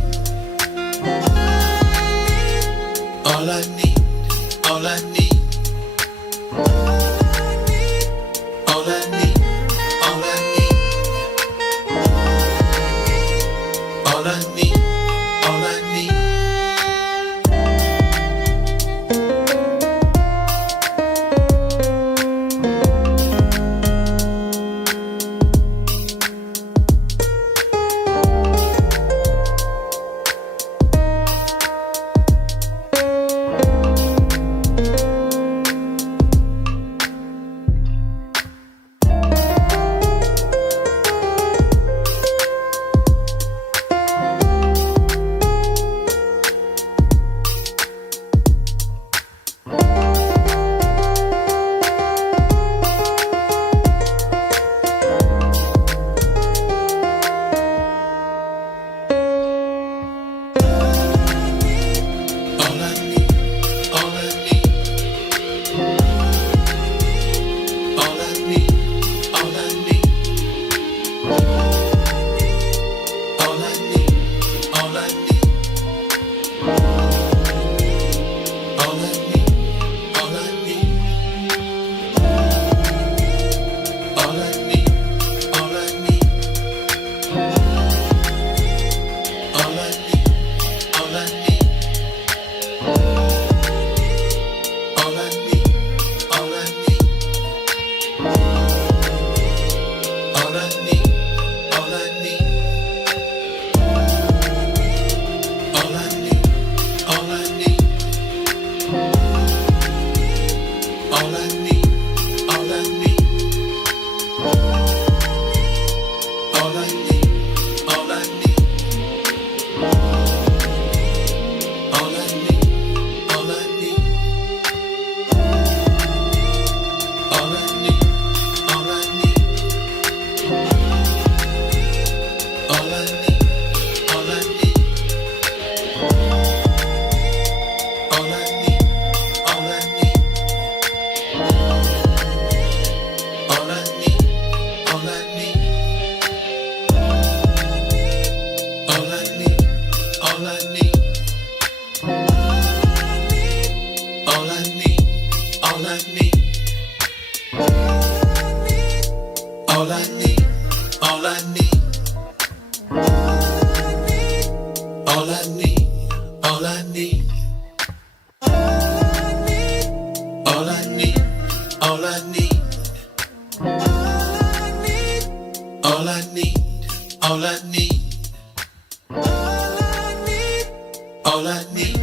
All I need,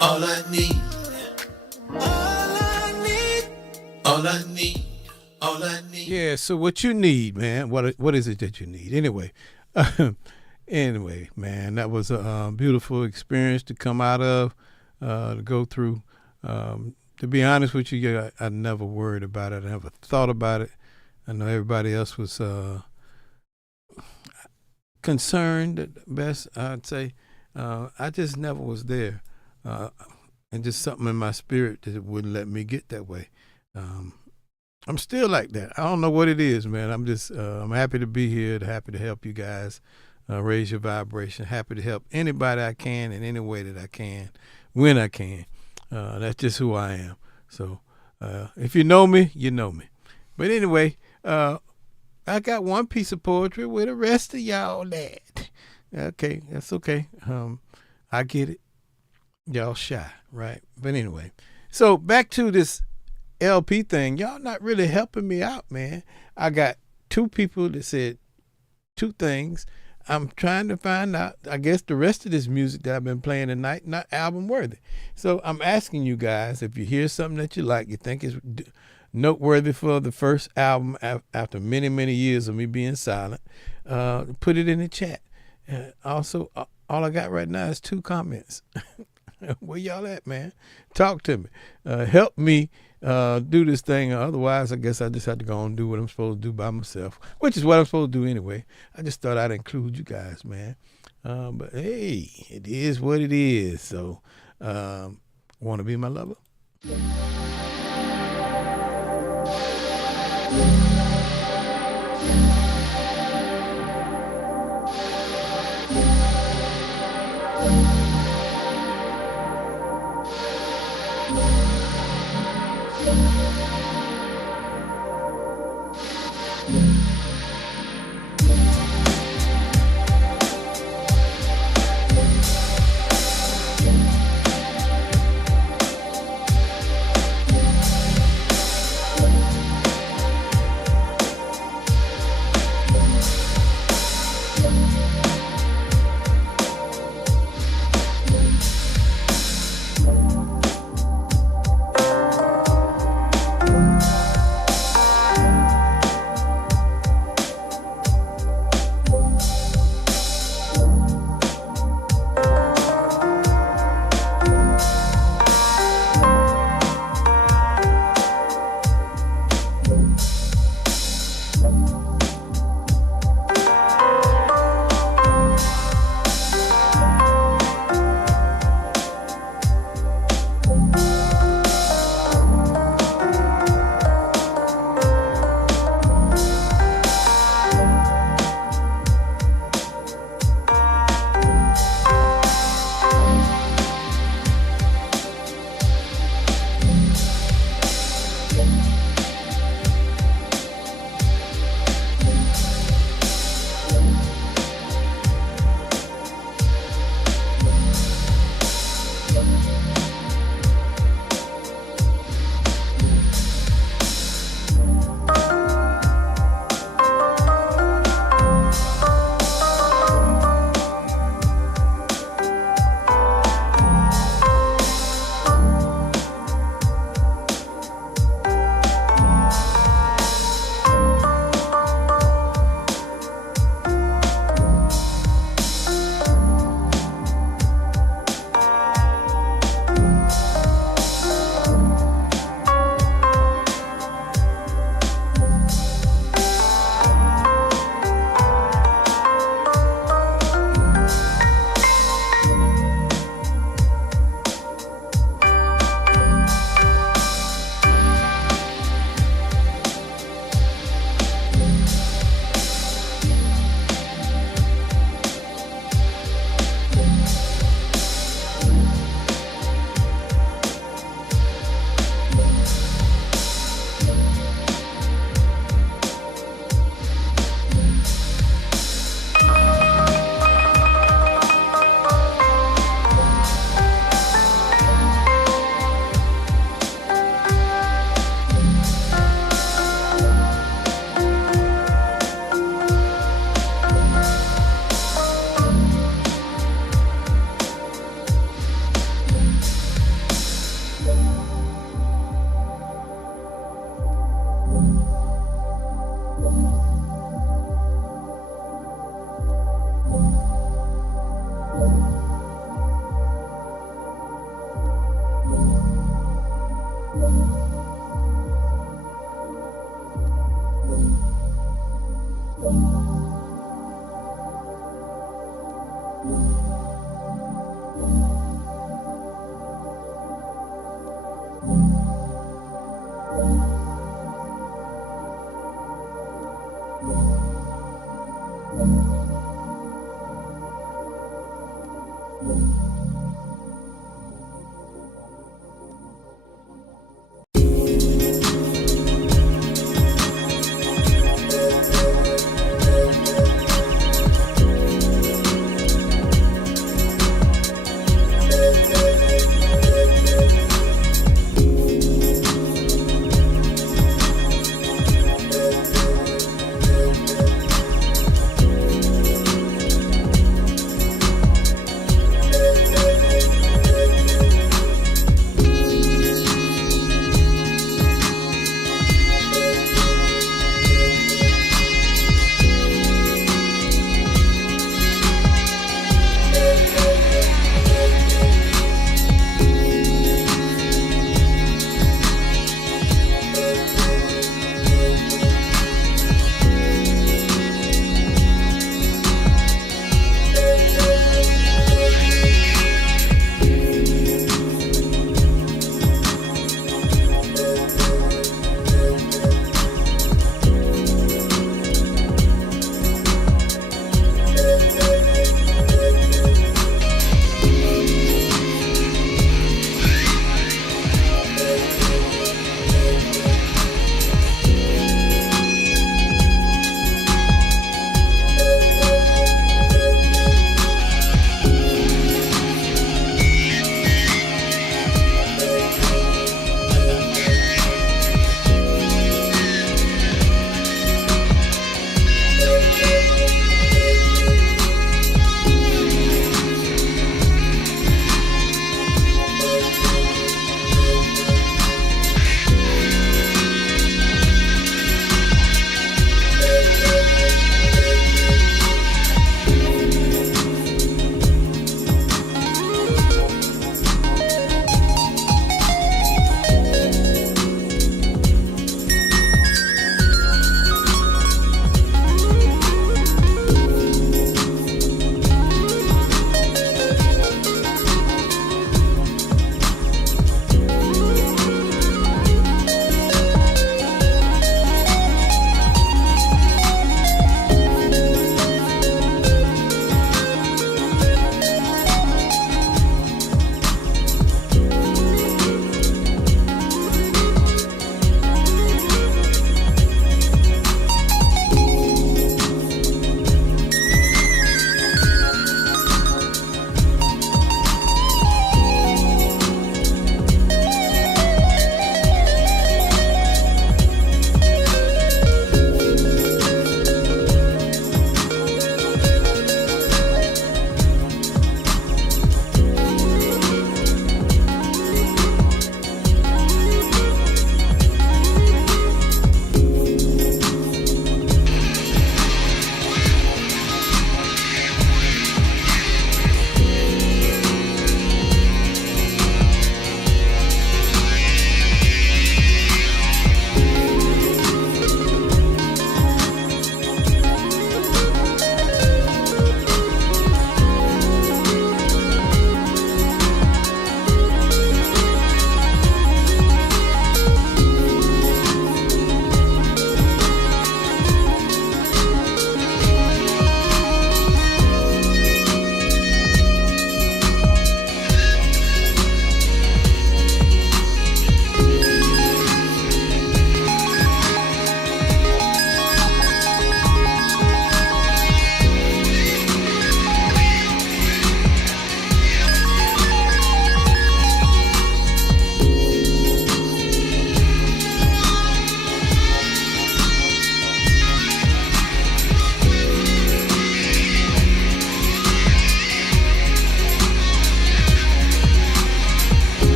all I need, all I need, all I need. Yeah, so what you need, man? What is it that you need? Anyway, anyway, man, that was a beautiful experience to come out of, to go through. To be honest with you, I never worried about it. I never thought about it. I know everybody else was concerned at best, I'd say. I just never was there. And just something in my spirit that wouldn't let me get that way. I'm still like that. I don't know what it is, man. I'm just, I'm happy to be here, happy to help you guys raise your vibration, happy to help anybody I can in any way that I can, when I can. That's just who I am. So if you know me, you know me. But anyway, I got one piece of poetry where the rest of y'all at. Okay, that's okay. I get it. Y'all shy, right? But anyway, so back to this LP thing. Y'all not really helping me out, man. I got two people that said two things. I'm trying to find out, I guess, the rest of this music that I've been playing tonight, not album worthy. So I'm asking you guys, if you hear something that you like, you think is noteworthy for the first album after many, many years of me being silent, put it in the chat. Also, all I got right now is 2 comments. Where y'all at, man? Talk to me. Help me do this thing. Otherwise, I guess I just have to go and do what I'm supposed to do by myself, which is what I'm supposed to do anyway. I just thought I'd include you guys, man. But hey, it is what it is. So, want to be my lover?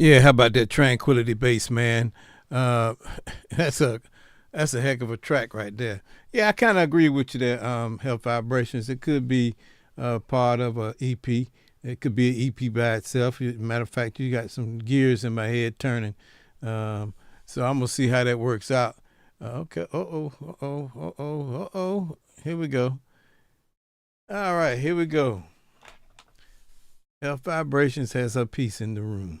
Yeah, how about that tranquility bass, man? Uh, that's a that's a heck of a track right there. Yeah, I kind of agree with you there. Health vibrations. It could be part of a EP. It could be an EP by itself. Matter of fact, you got some gears in my head turning. So I'm gonna see how that works out. Okay. Here we go. All right, here we go. Health vibrations has her piece in the room.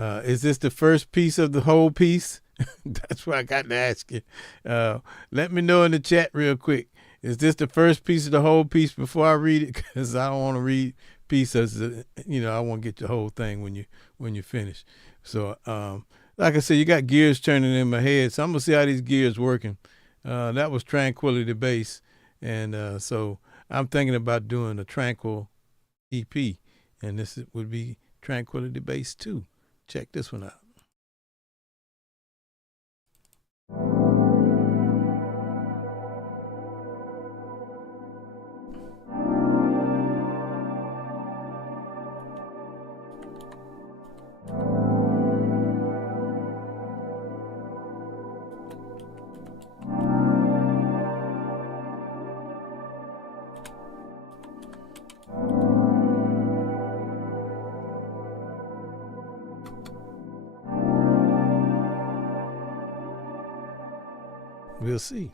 Is this the first piece of the whole piece? That's what I got to ask you. Let me know in the chat real quick. Is this the first piece of the whole piece before I read it? Because I don't want to read pieces. I want to get the whole thing when you finish. So, like I said, you got gears turning in my head. So I'm gonna see how these gears working. That was Tranquility Bass, and so I'm thinking about doing a Tranquil EP, and this would be Tranquility Bass 2. Check this one out. We'll see.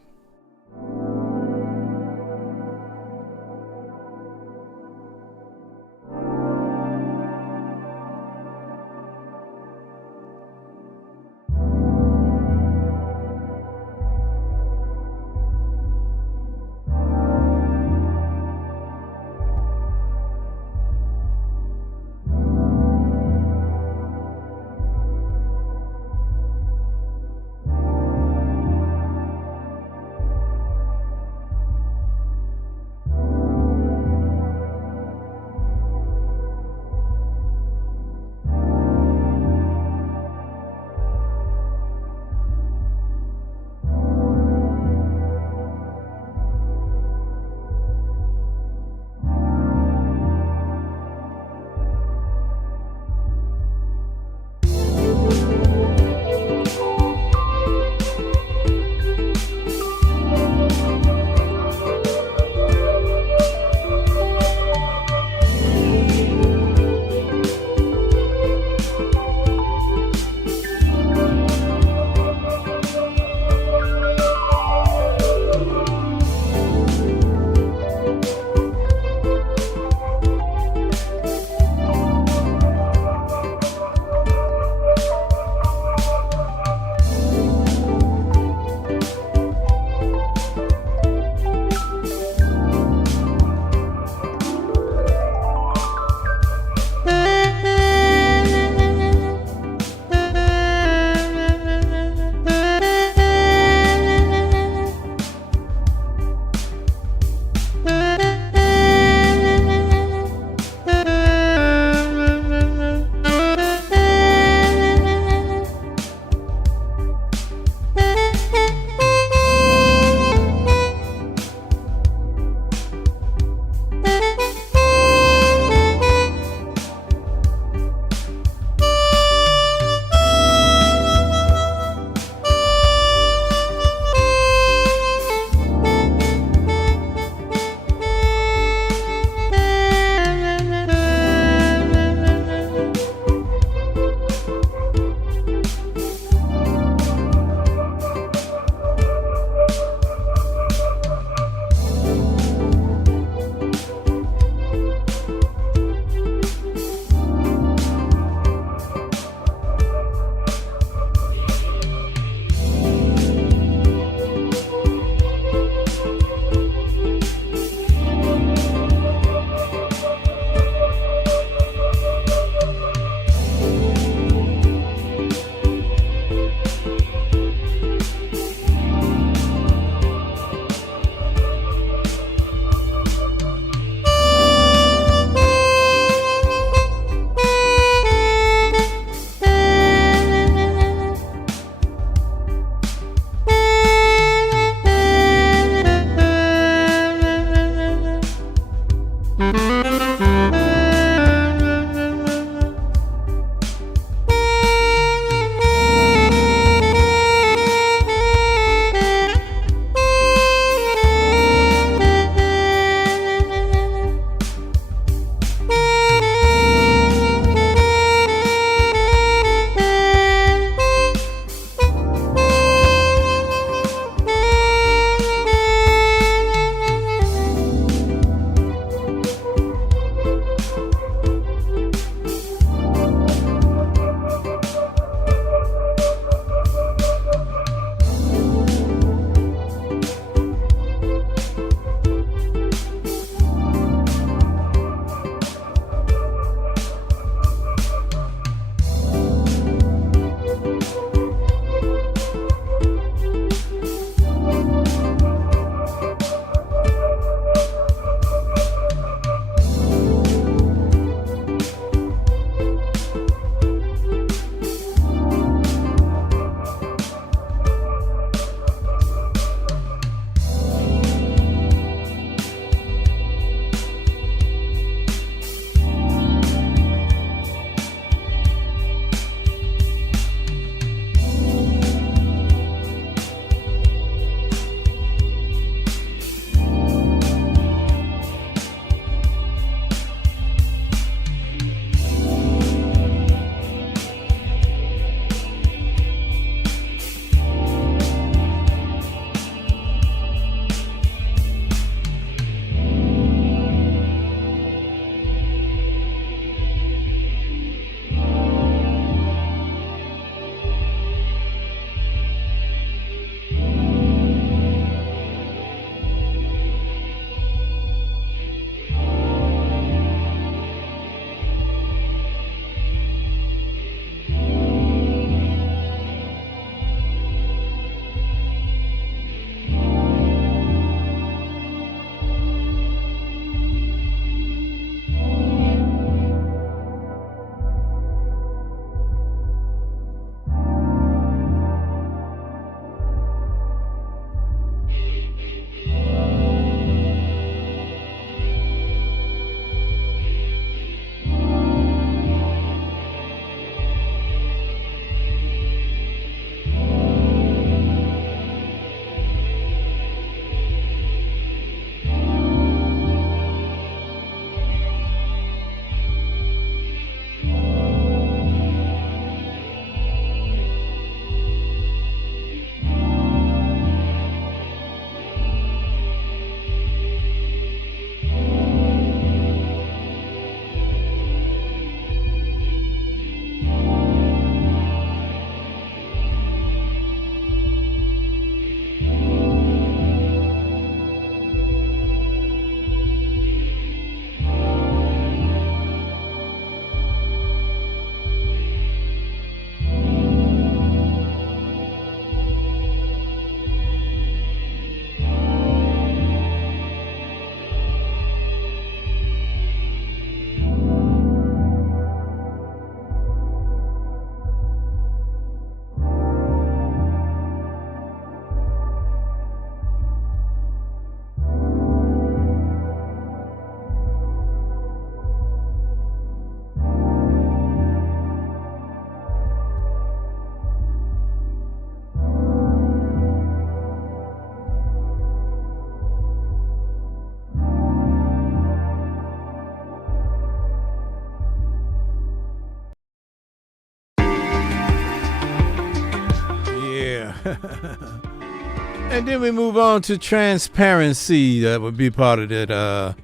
And then we move on to Transparency. That would be part of that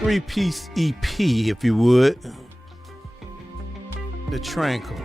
3-piece EP, if you would. The Tranquil.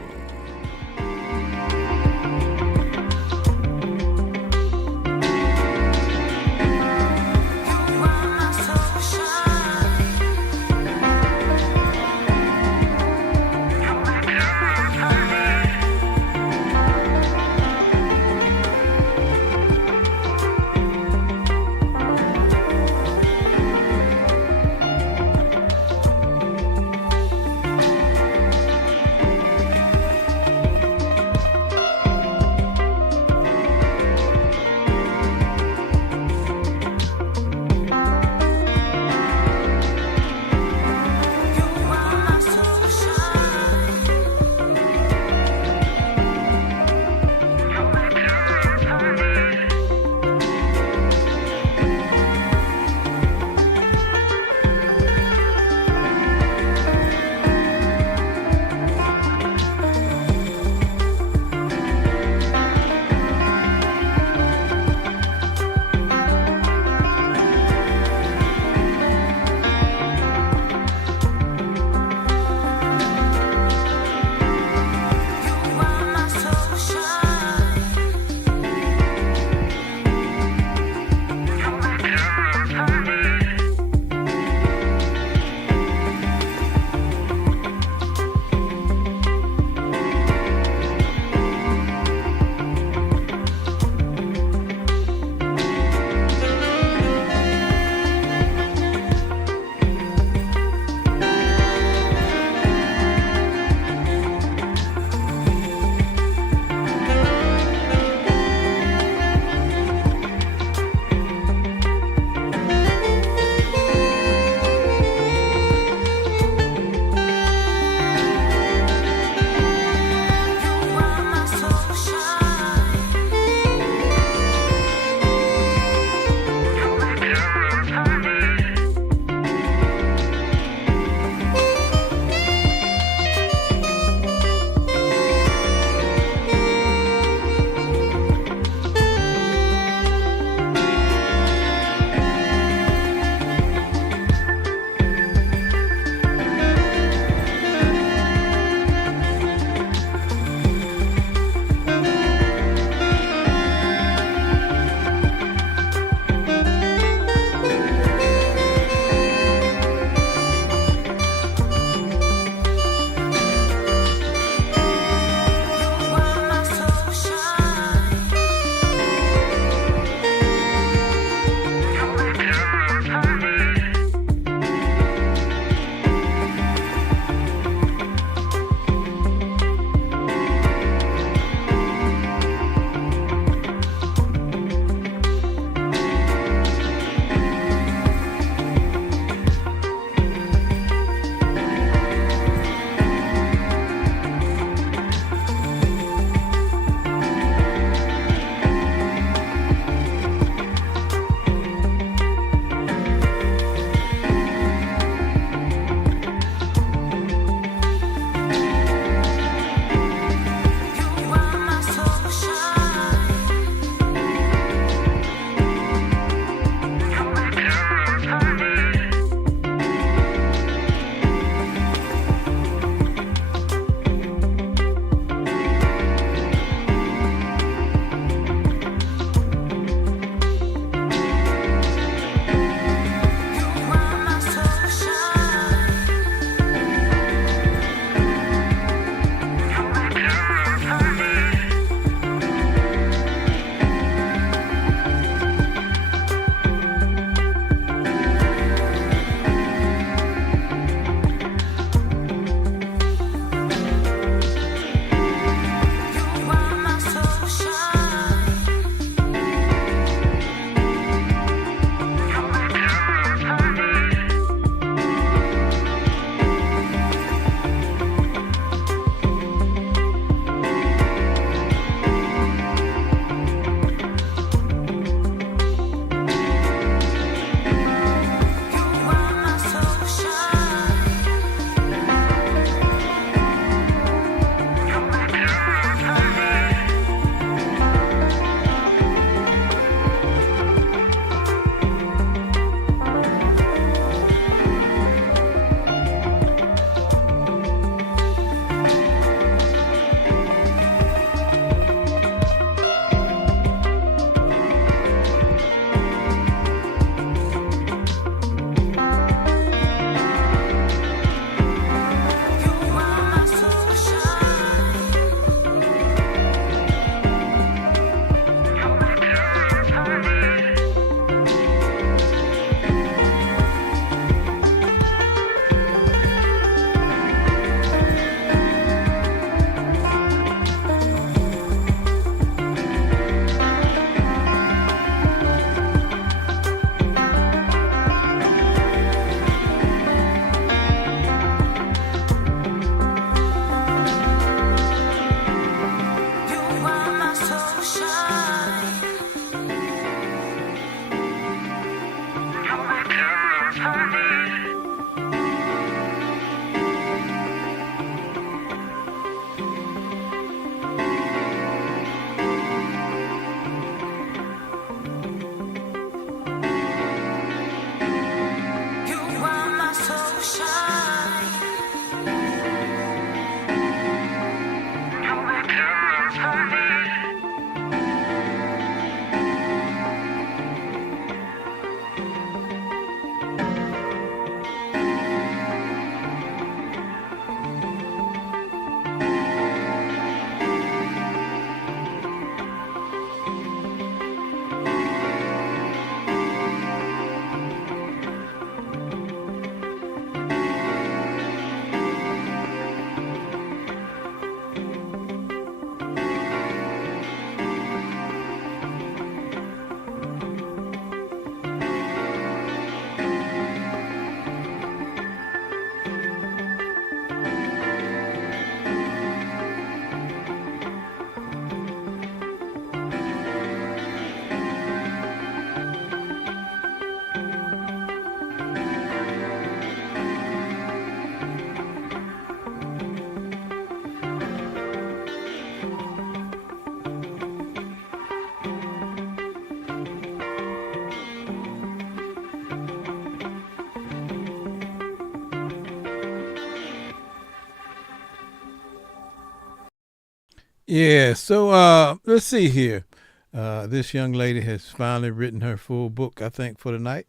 Yeah, so let's see here. This young lady has finally written her full book, I think, for tonight.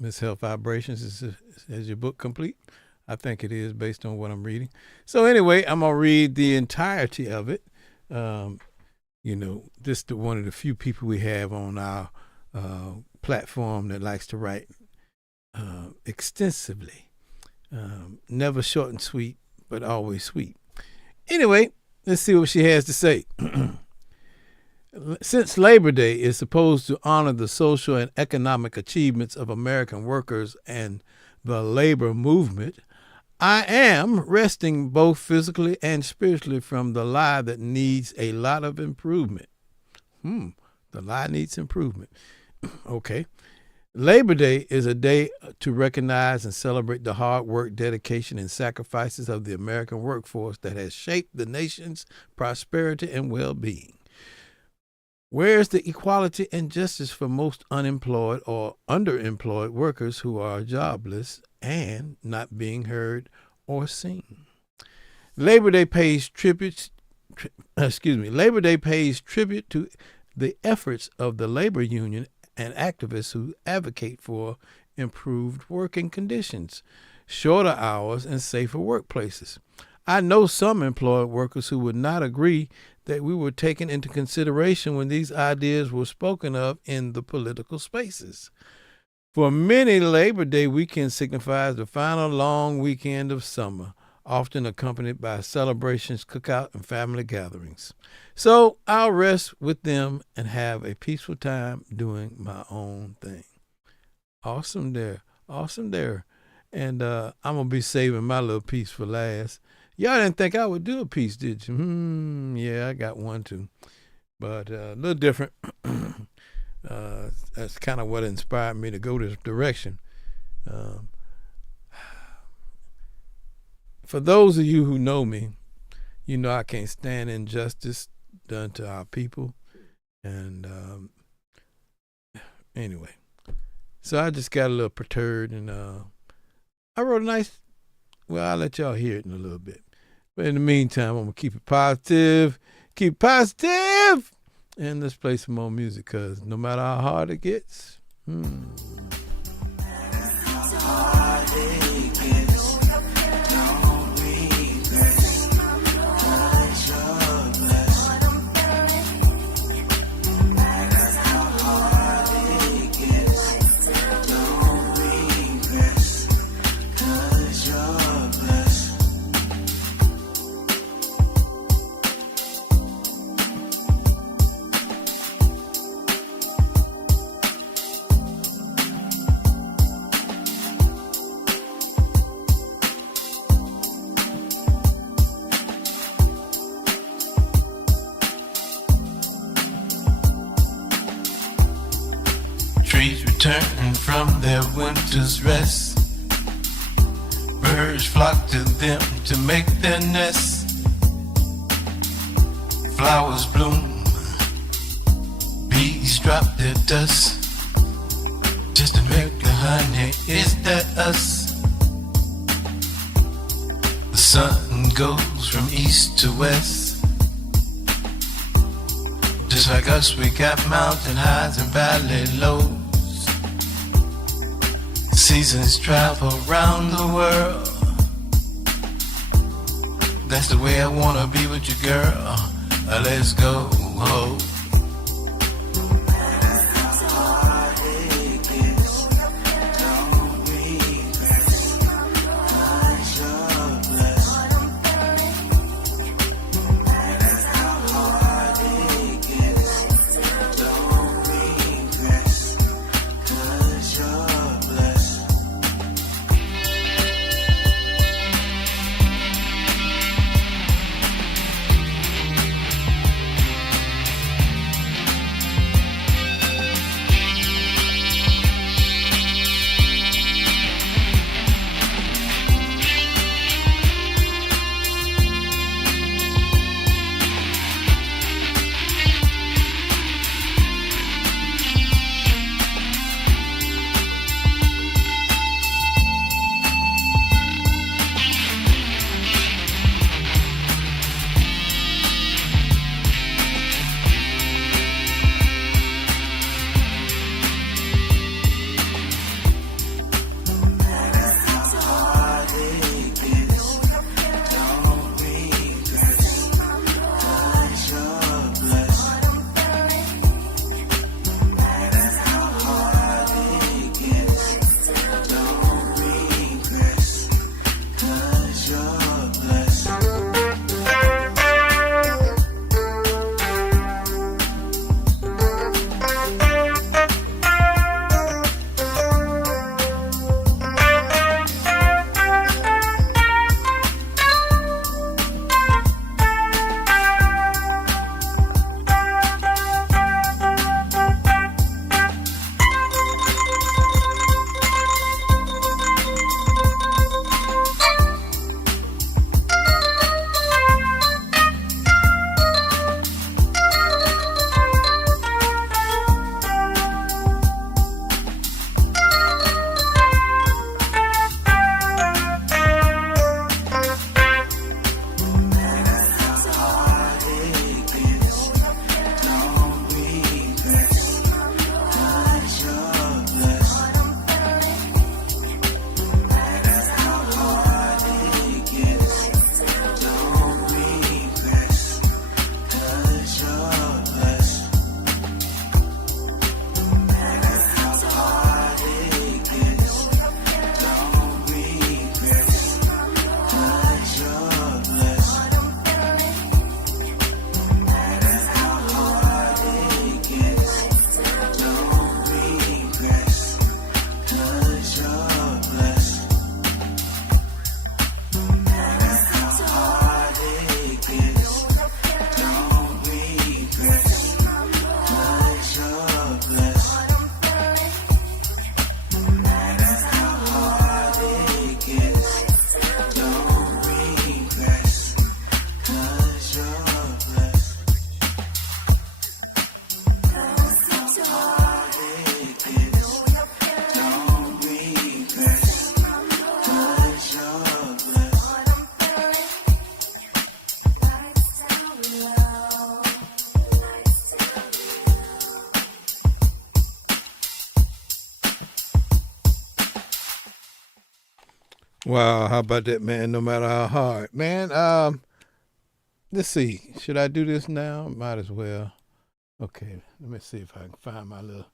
Miss Health Vibrations is your book complete? I think it is based on what I'm reading. So anyway, I'm gonna read the entirety of it. This is one of the few people we have on our platform that likes to write extensively. Never short and sweet, but always sweet. Anyway, let's see what she has to say. Since Labor Day is supposed to honor the social and economic achievements of American workers and the labor movement, I am resting both physically and spiritually from the lie that needs a lot of improvement. The lie needs improvement. Okay. Labor Day is a day to recognize and celebrate the hard work, dedication, and sacrifices of the American workforce that has shaped the nation's prosperity and well-being. Where is the equality and justice for most unemployed or underemployed workers who are jobless and not being heard or seen? Labor Day pays tribute to the efforts of the labor union and activists who advocate for improved working conditions, shorter hours, and safer workplaces. I know some employed workers who would not agree that we were taken into consideration when these ideas were spoken of in the political spaces. For many, Labor Day weekend signifies the final long weekend of summer, often accompanied by celebrations, cookout, and family gatherings. So I'll rest with them and have a peaceful time doing my own thing. Awesome there. Awesome there. And I'm going to be saving my little piece for last. Y'all didn't think I would do a piece, did you? Yeah, I got one too. But a little different. That's kind of what inspired me to go this direction. For those of you who know me, you know I can't stand injustice done to our people. And anyway, so I just got a little perturbed, and I wrote a nice, well, I'll let y'all hear it in a little bit. But in the meantime, I'm going to keep it positive, and let's play some more music, because no matter how hard it gets, return from their winter's rest. Birds flock to them to make their nests. Flowers bloom, bees drop their dust just to make the honey. Is that us? The sun goes from east to west. Just like us, we got mountain highs and valley lows. Seasons travel around the world. That's the way I wanna be with you, girl. Let's go. Wow, how about that, man? No matter how hard, man. Let's see. Should I do this now? Might as well. Okay, let me see if I can find my little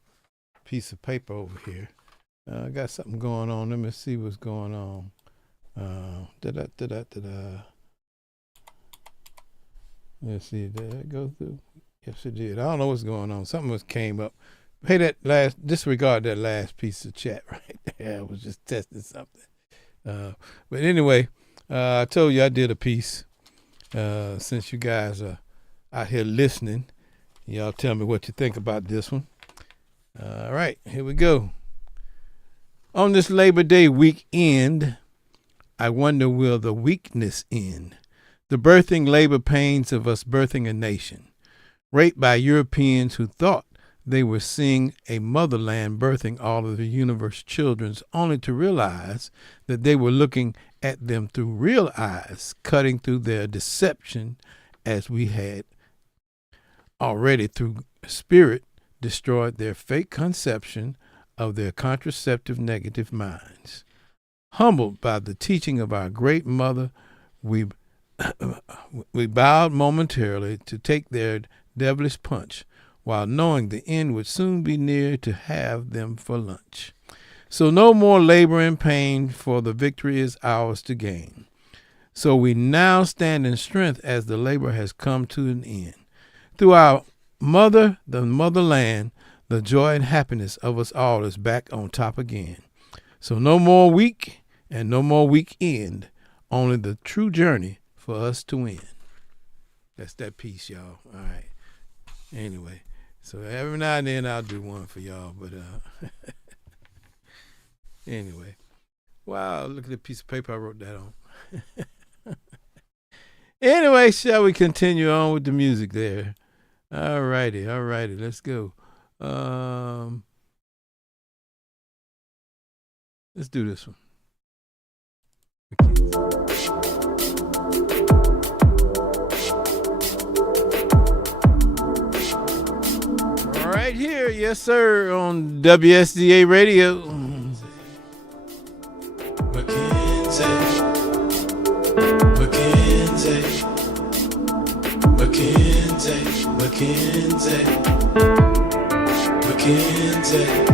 piece of paper over here. I got something going on. Let me see what's going on. Let's see. Did that go through? Yes, it did. I don't know what's going on. Something came up. Hey, disregard that last piece of chat right there. I was just testing something. But anyway, I told you I did a piece. Since you guys are out here listening, y'all tell me what you think about this one. All right, here we go. On this Labor Day weekend, I wonder, will the weakness end? The birthing labor pains of us birthing a nation, raped by Europeans who thought they were seeing a motherland birthing all of the universe children's, only to realize that they were looking at them through real eyes, cutting through their deception, as we had already through spirit destroyed their fake conception of their contraceptive negative minds. Humbled by the teaching of our great mother, we bowed momentarily to take their devilish punch, while knowing the end would soon be near to have them for lunch. So no more labor and pain, for the victory is ours to gain. So we now stand in strength as the labor has come to an end. Through our mother, the motherland, the joy and happiness of us all is back on top again. So no more week and no more weekend, only the true journey for us to win. That's that piece, y'all. All right. Anyway, so every now and then I'll do one for y'all, but anyway. Wow, look at the piece of paper I wrote that on. Anyway, shall we continue on with the music there? All righty, let's go. Let's do this one. Right here, yes sir, on WSDA Radio. McKenzie,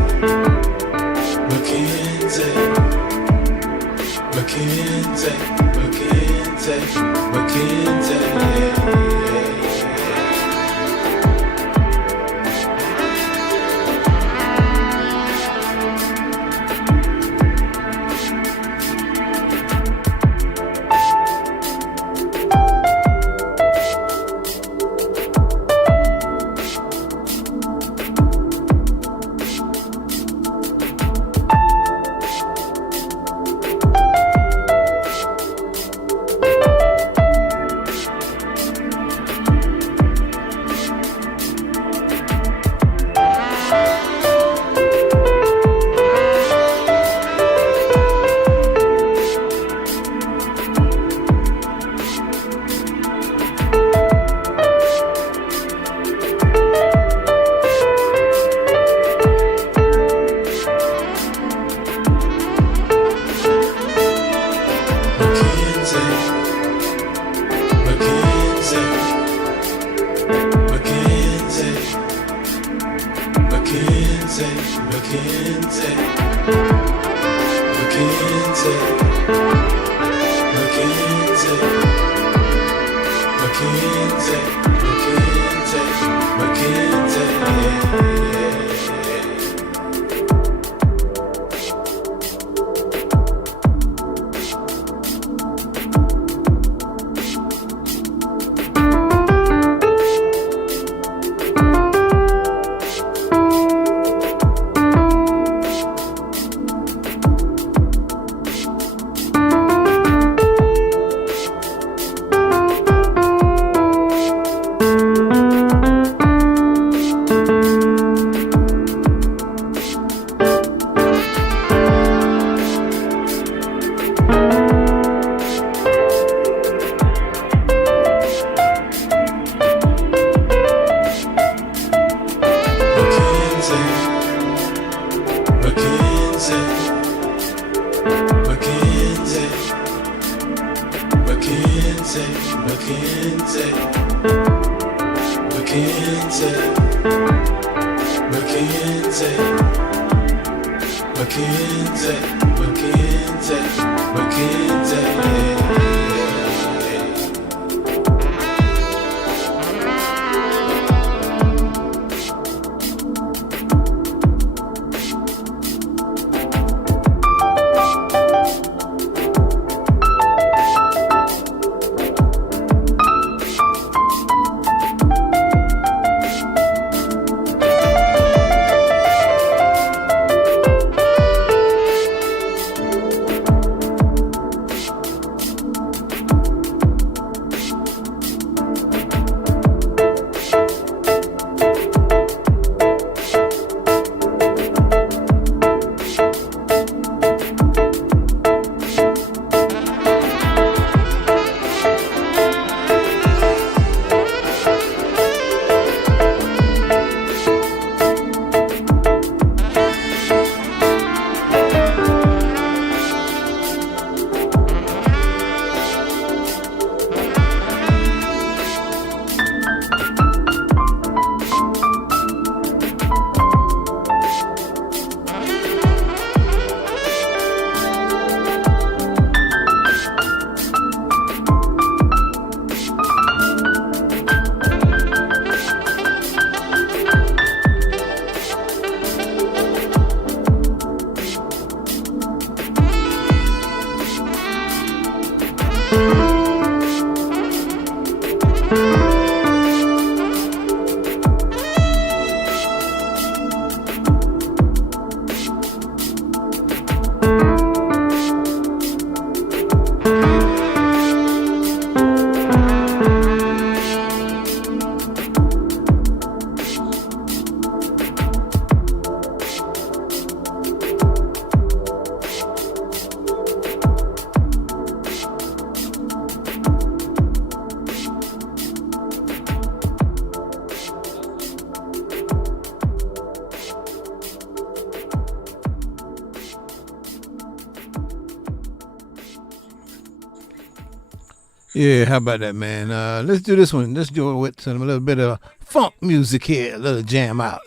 Yeah, how about that, man? Let's do this one. Let's do it with some, a little bit of funk music here, a little jam out.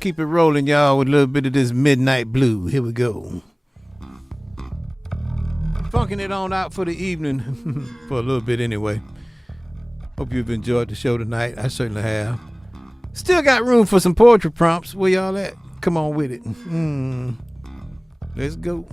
keep it rolling, y'all, with a little bit of this midnight blue. Here we go. Funking it on out for the evening, for a little bit anyway. Hope you've enjoyed the show tonight. I certainly have. Still got room for some poetry prompts. Where y'all at? Come on with it. Let's go.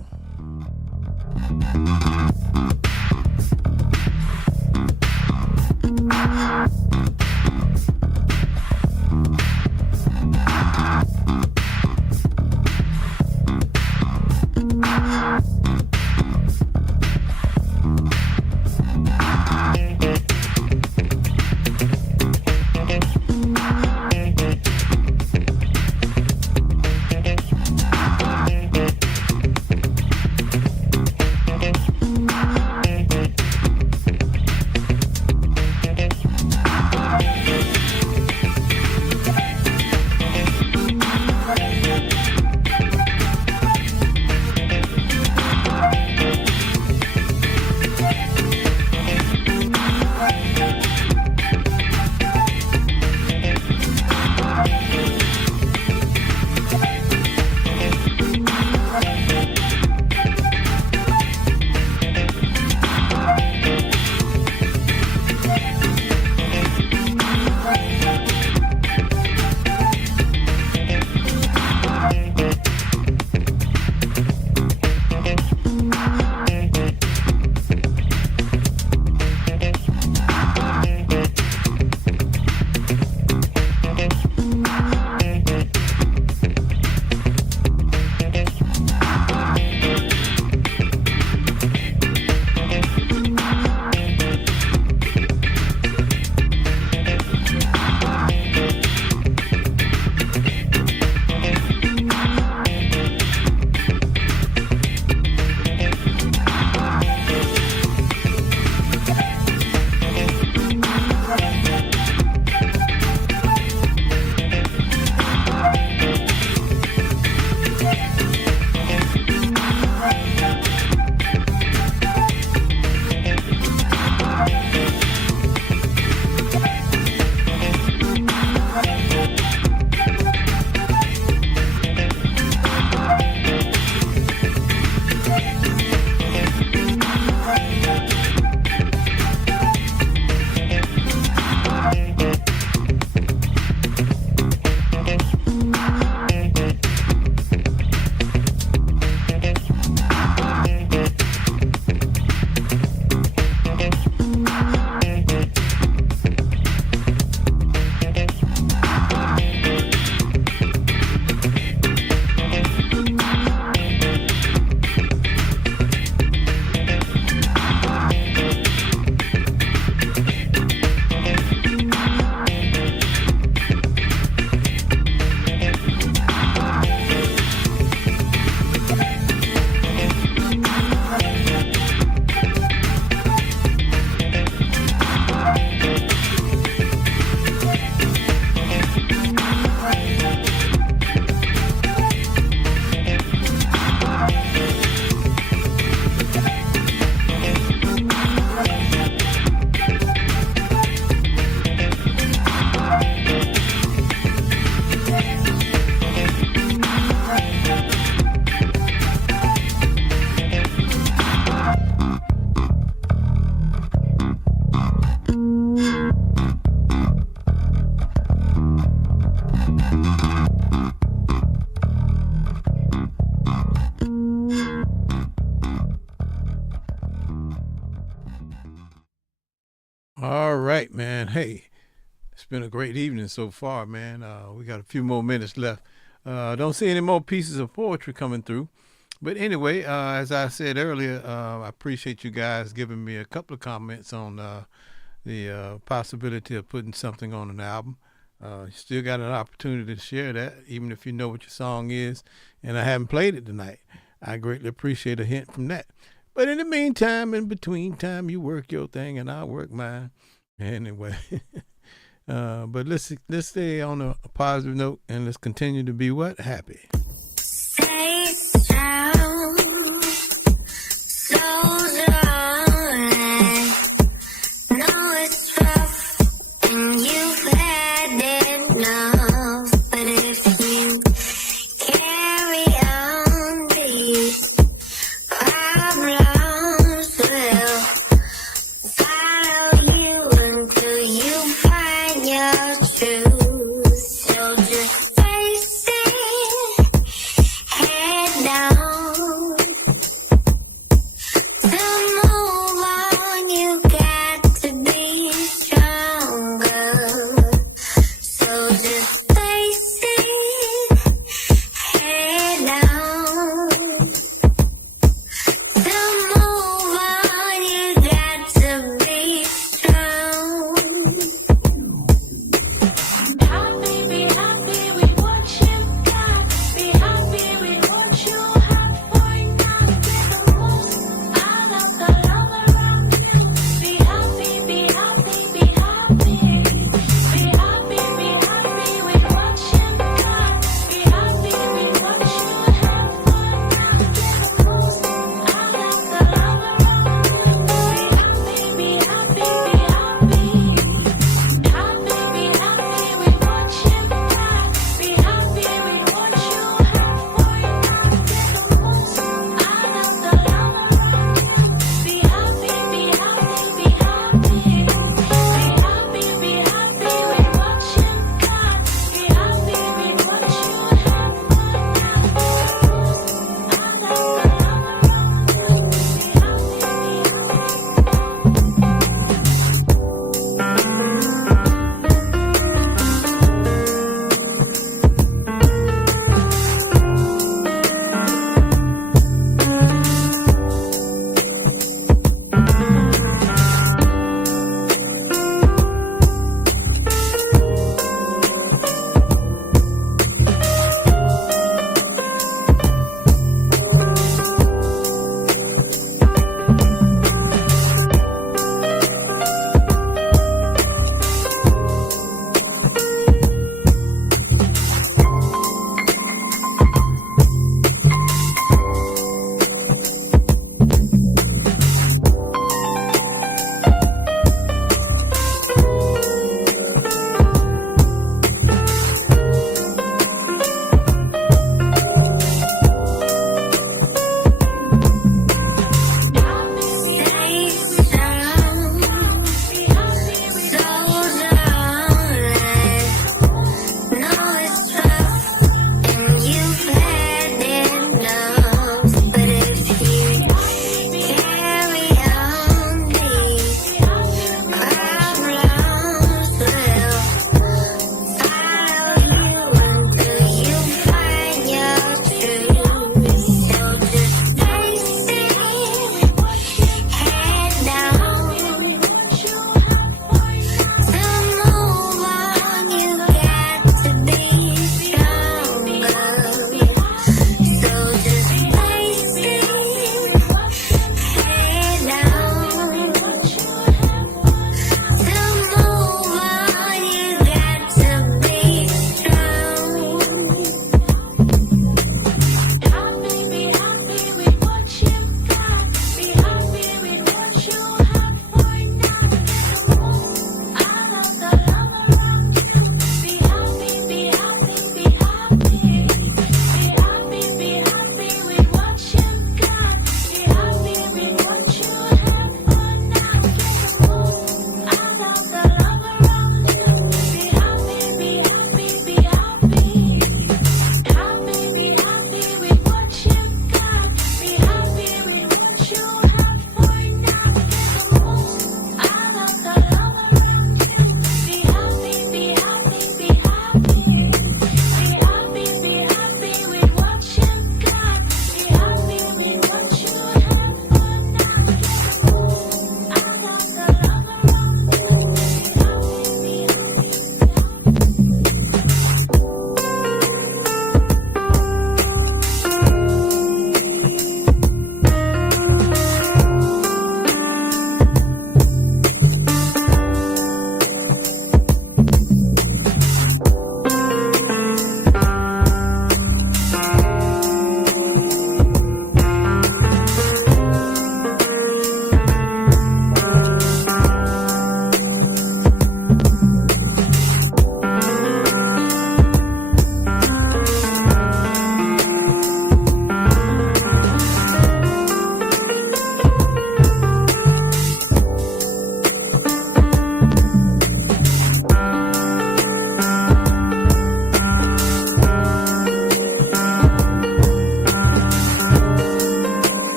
All right, man. Hey, it's been a great evening so far, man. We got a few more minutes left. Don't see any more pieces of poetry coming through. But anyway, as I said earlier, I appreciate you guys giving me a couple of comments on the possibility of putting something on an album. You still got an opportunity to share that, even if you know what your song is, and I haven't played it tonight. I greatly appreciate a hint from that. But in the meantime, in between time, you work your thing and I'll work mine. Anyway, but let's stay on a positive note and let's continue to be what? Happy. Say it out, slow down. Know it's rough and you've had enough, but if you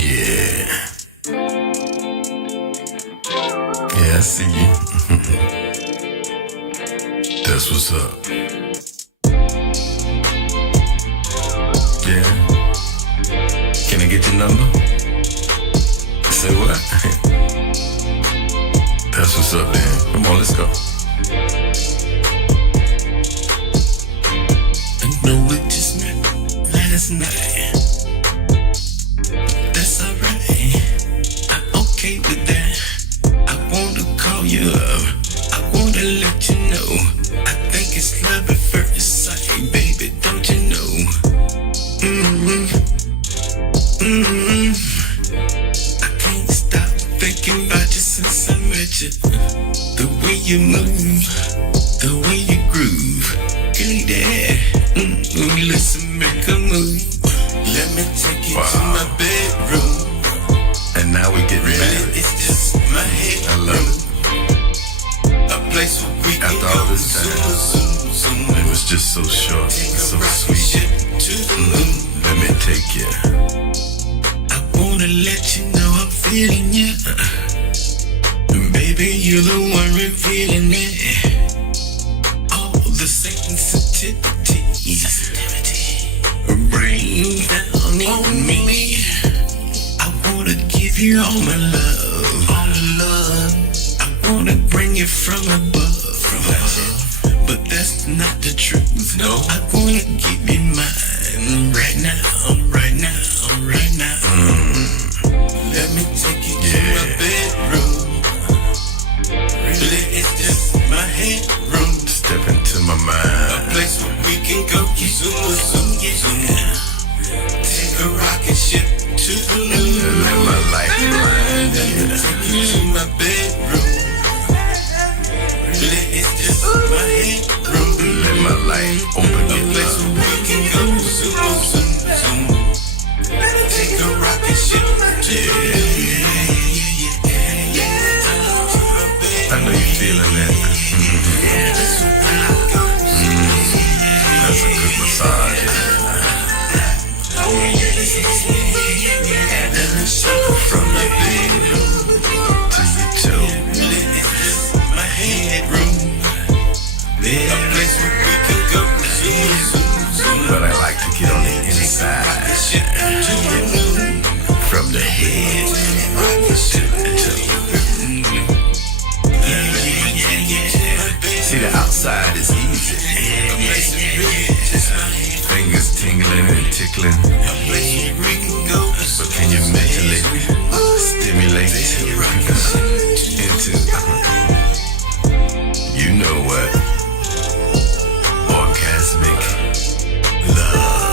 Yeah. Yeah, I see you. That's what's up. Yeah. Can I get your number? Say what? That's what's up, man. Come on, let's go. I know we just met last night. That's alright. I'm okay with that. I wanna call you up. I wanna let you know. I think it's love at first sight, baby. Don't you know? I can't stop thinking about you since I met you. The way you move, the way you groove, girl, yeah. Listen, make a move. Let me take you to my bedroom. And now we get married. It's just my head. I love it. A place where we can after all this time, it was just so short, so sweet. Let me take you. I wanna let you know I'm feeling you. Baby, you're the one revealing it. All the sensitivity rain down on me. I wanna give you all my love, all the love. I wanna bring it from above, but that's not the truth. No, I wanna give you mine right now, right now, right now. Let me take you to my bedroom. Really, it's just my headroom. Step into my mind. A place where we can go zoom, zoom, yeah. Take a rocket ship to the moon. Let my life ride. Let me take you to my bedroom. Really, it's just my headroom. Let my life open a place where we can go zoom, zoom, zoom. Take a rocket ship to the moon. I know you're feeling that. That's a good massage. From the bedroom to your toe. My headroom. A place where we can go zoom, zoom, zoom. But I like to get on the inside. From the head to the toe. See, the outside is easy. Fingers tingling and tickling. But can you mentally stimulate into, you know what? Orgasmic love.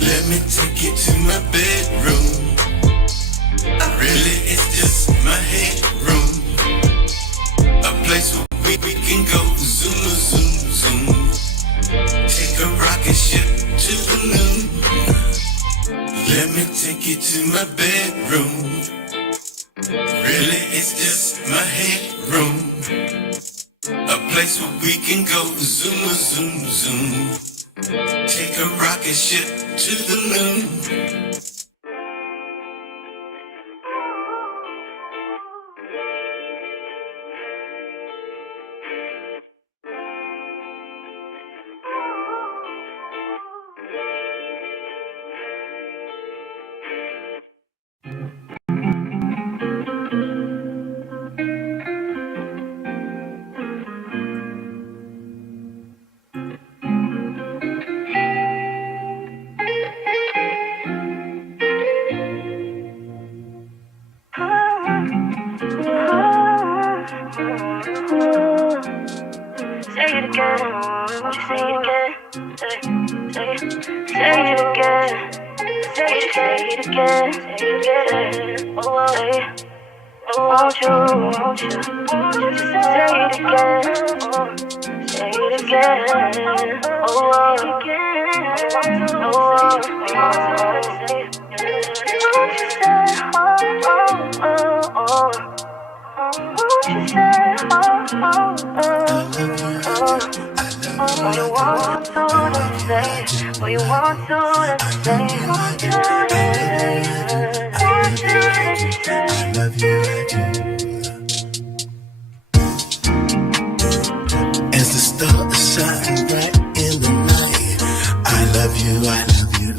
Let me take you to my bedroom. Really, it's just my headroom. A place where we can go zoom, zoom, zoom. Take a rocket ship to the moon. Let me take you to my bedroom. Really, it's just my headroom. A place where we can go zoom, zoom, zoom. Take a rocket ship to the moon. Say it again, won't you say it again? Say it again. Say it again. Say it again. Oh, won't you say it again? Say it again. Oh, won't you say, As the stars shine bright in the night, I love you, I love you.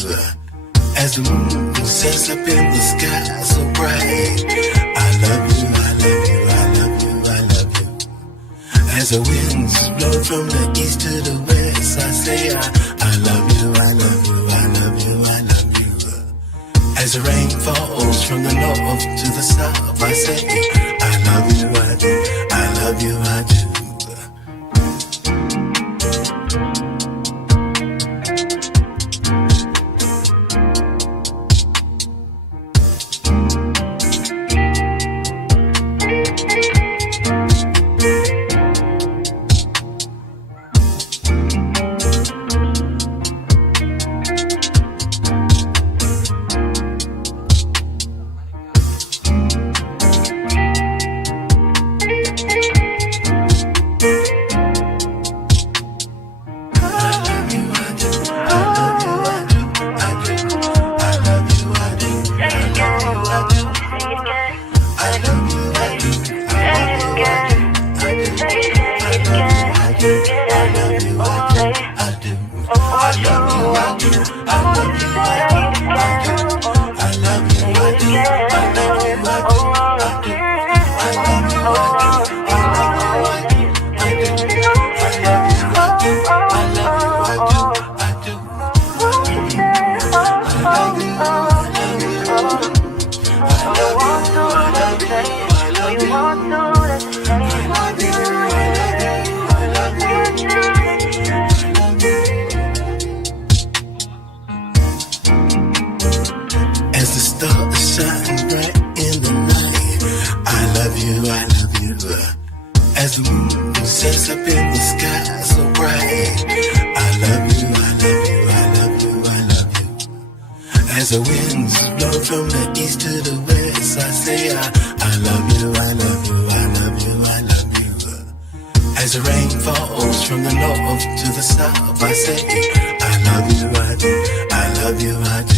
As the moon sets up in the sky so bright, I love you, I love you, I love you, I love you. As the winds blow from the east to the west, I say I love you, I love you, I love you, I love you. As the rain falls from the north to the south, I say I love you, I do, I love you, I do. As the stars shine bright in the night, I love you, I love you. As the moon sets up in the sky so bright, I love you, I love you, I love you, I love you. As the winds blow from the east to the west, I say I love you, I love you, I love you, I love you. As the rain falls from the north to the south, I say I love you, I do, I love you, I do.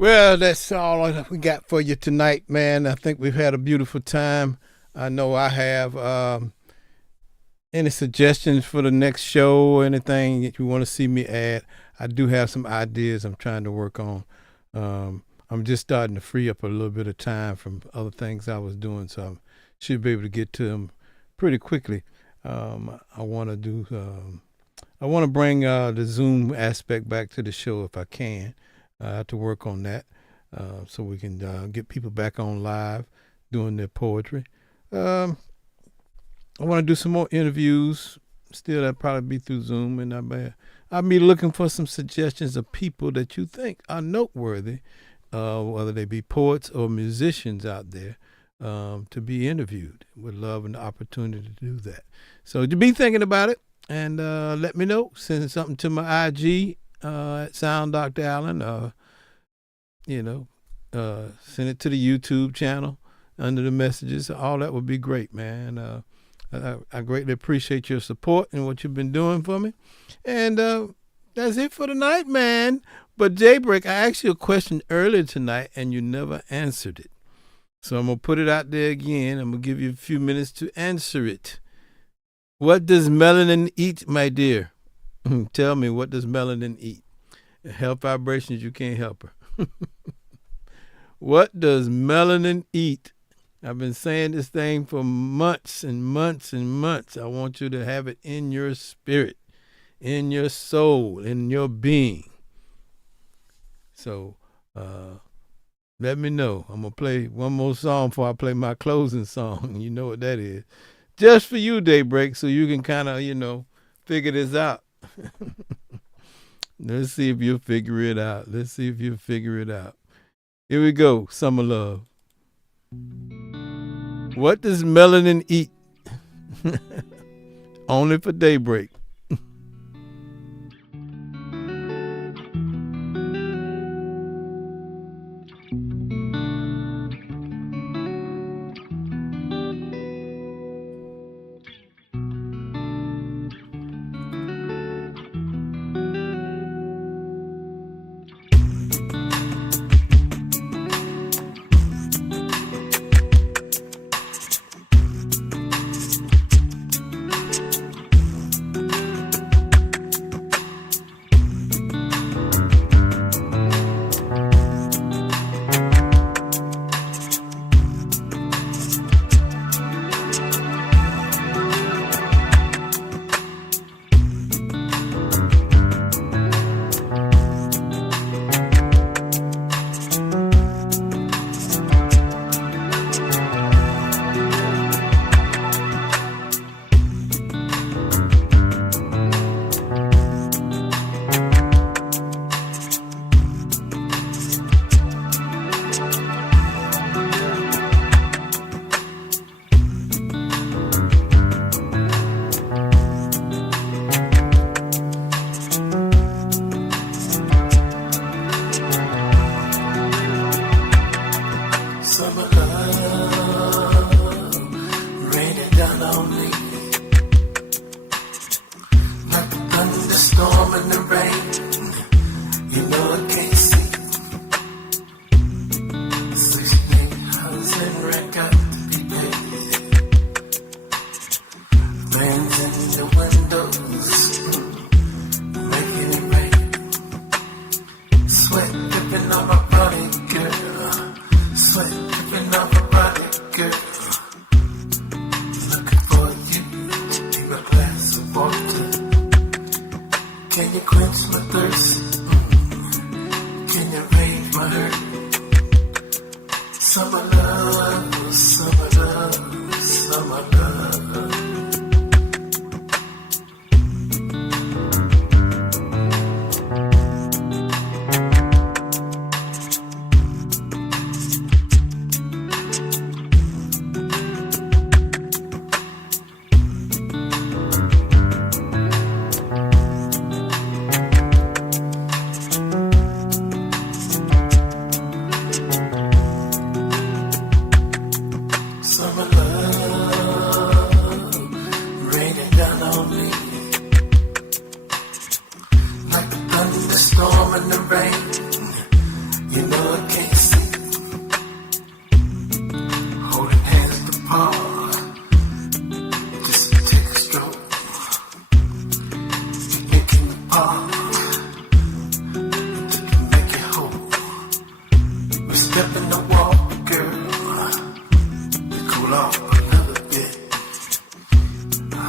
Well, that's all we got for you tonight, man. I think we've had a beautiful time. I know I have. Any suggestions for the next show or anything that you want to see me add? I do have some ideas I'm trying to work on. I'm just starting to free up a little bit of time from other things I was doing, so I should be able to get to them pretty quickly. I want to do I want to bring the Zoom aspect back to the show if I can. I have to work on that so we can get people back on live doing their poetry. I want to do some more interviews. Still, that'll probably be through Zoom, and I'll be looking for some suggestions of people that you think are noteworthy, whether they be poets or musicians out there, to be interviewed. Would love an opportunity to do that. So to be thinking about it, and let me know. Send something to my IG at Sound Dr. Allen. Send it to the YouTube channel under the messages. All that would be great, man. I greatly appreciate your support and what you've been doing for me. And that's it for tonight, man. But Jaybreak, I asked you a question earlier tonight, and you never answered it. So I'm going to put it out there again. I'm going to give you a few minutes to answer it. What does melanin eat, my dear? Tell me, what does melanin eat? Health vibrations, you can't help her. What does melanin eat? I've been saying this thing for months and months and months. I want you to have it in your spirit, in your soul, in your being. So let me know. I'm going to play one more song before I play my closing song. You know what that is. Just for you, Daybreak, so you can kind of, figure this out. Let's see if you'll figure it out. Here we go, Summer Love. What does melanin eat? Only for Daybreak.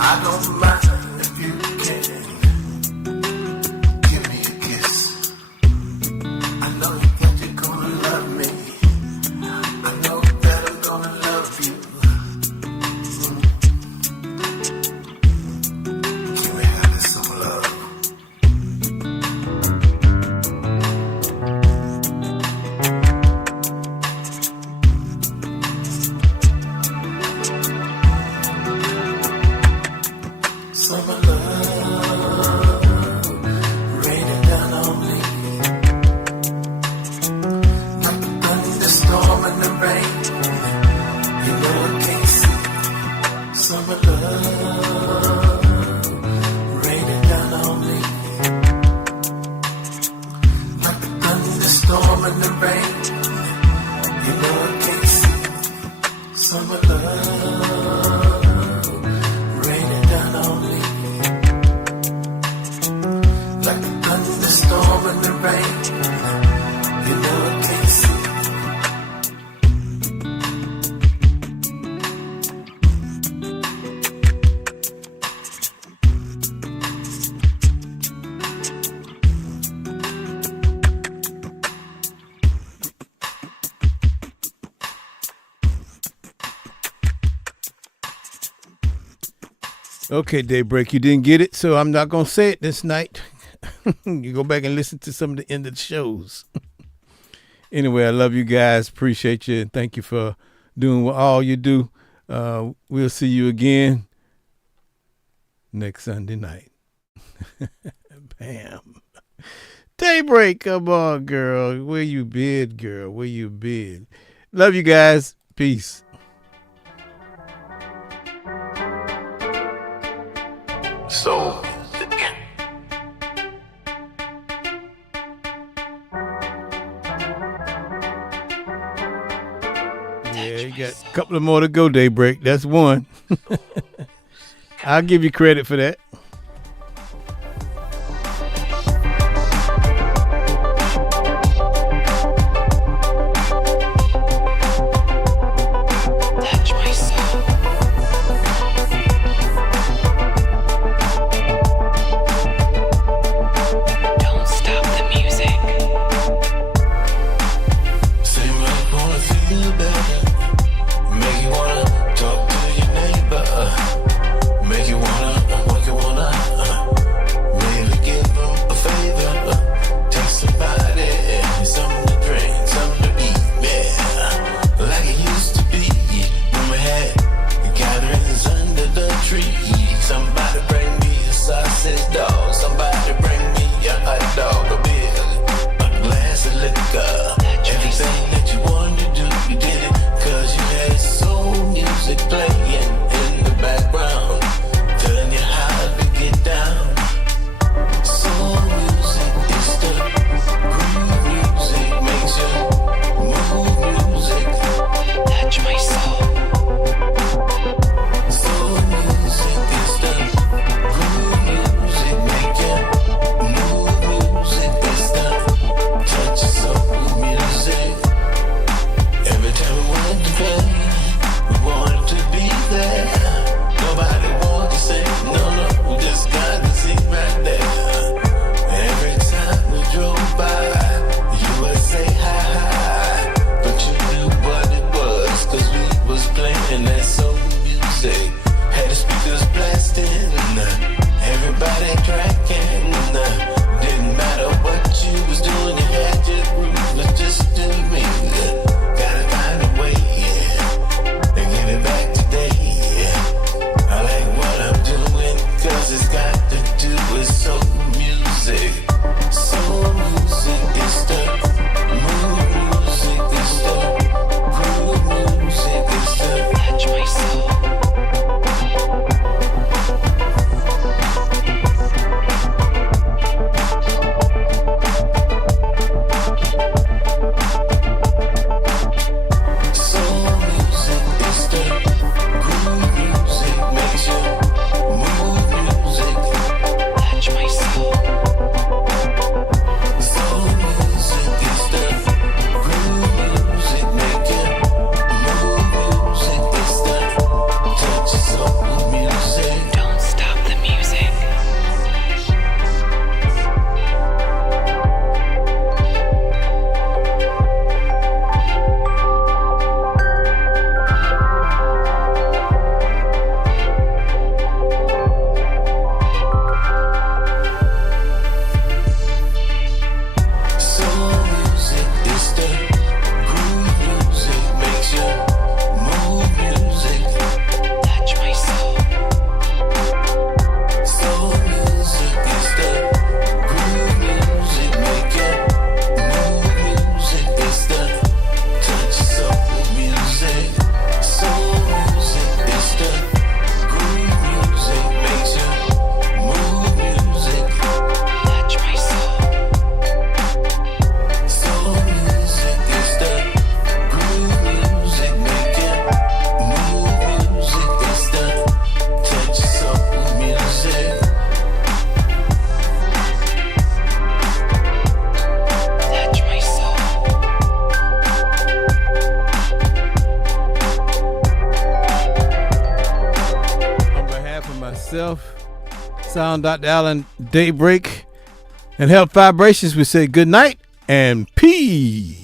I don't mind if you can. and the rain. You know I can't see summer love raining down on me like a thunderstorm in the rain. You know I can't see. Okay, Daybreak, you didn't get it, so I'm not going to say it this night. You go back and listen to some of the end of the shows. Anyway, I love you guys. Appreciate you. And thank you for doing all you do. We'll see you again next Sunday night. Bam. Daybreak, come on, girl. Where you been, girl? Where you been? Love you guys. Peace. So yeah, you got a couple of more to go, Daybreak. That's one. I'll give you credit for that. make you wanna talk to your neighbor, make you wanna Sound Dr. Allen, Daybreak, and Health Vibrations. We say good night and peace.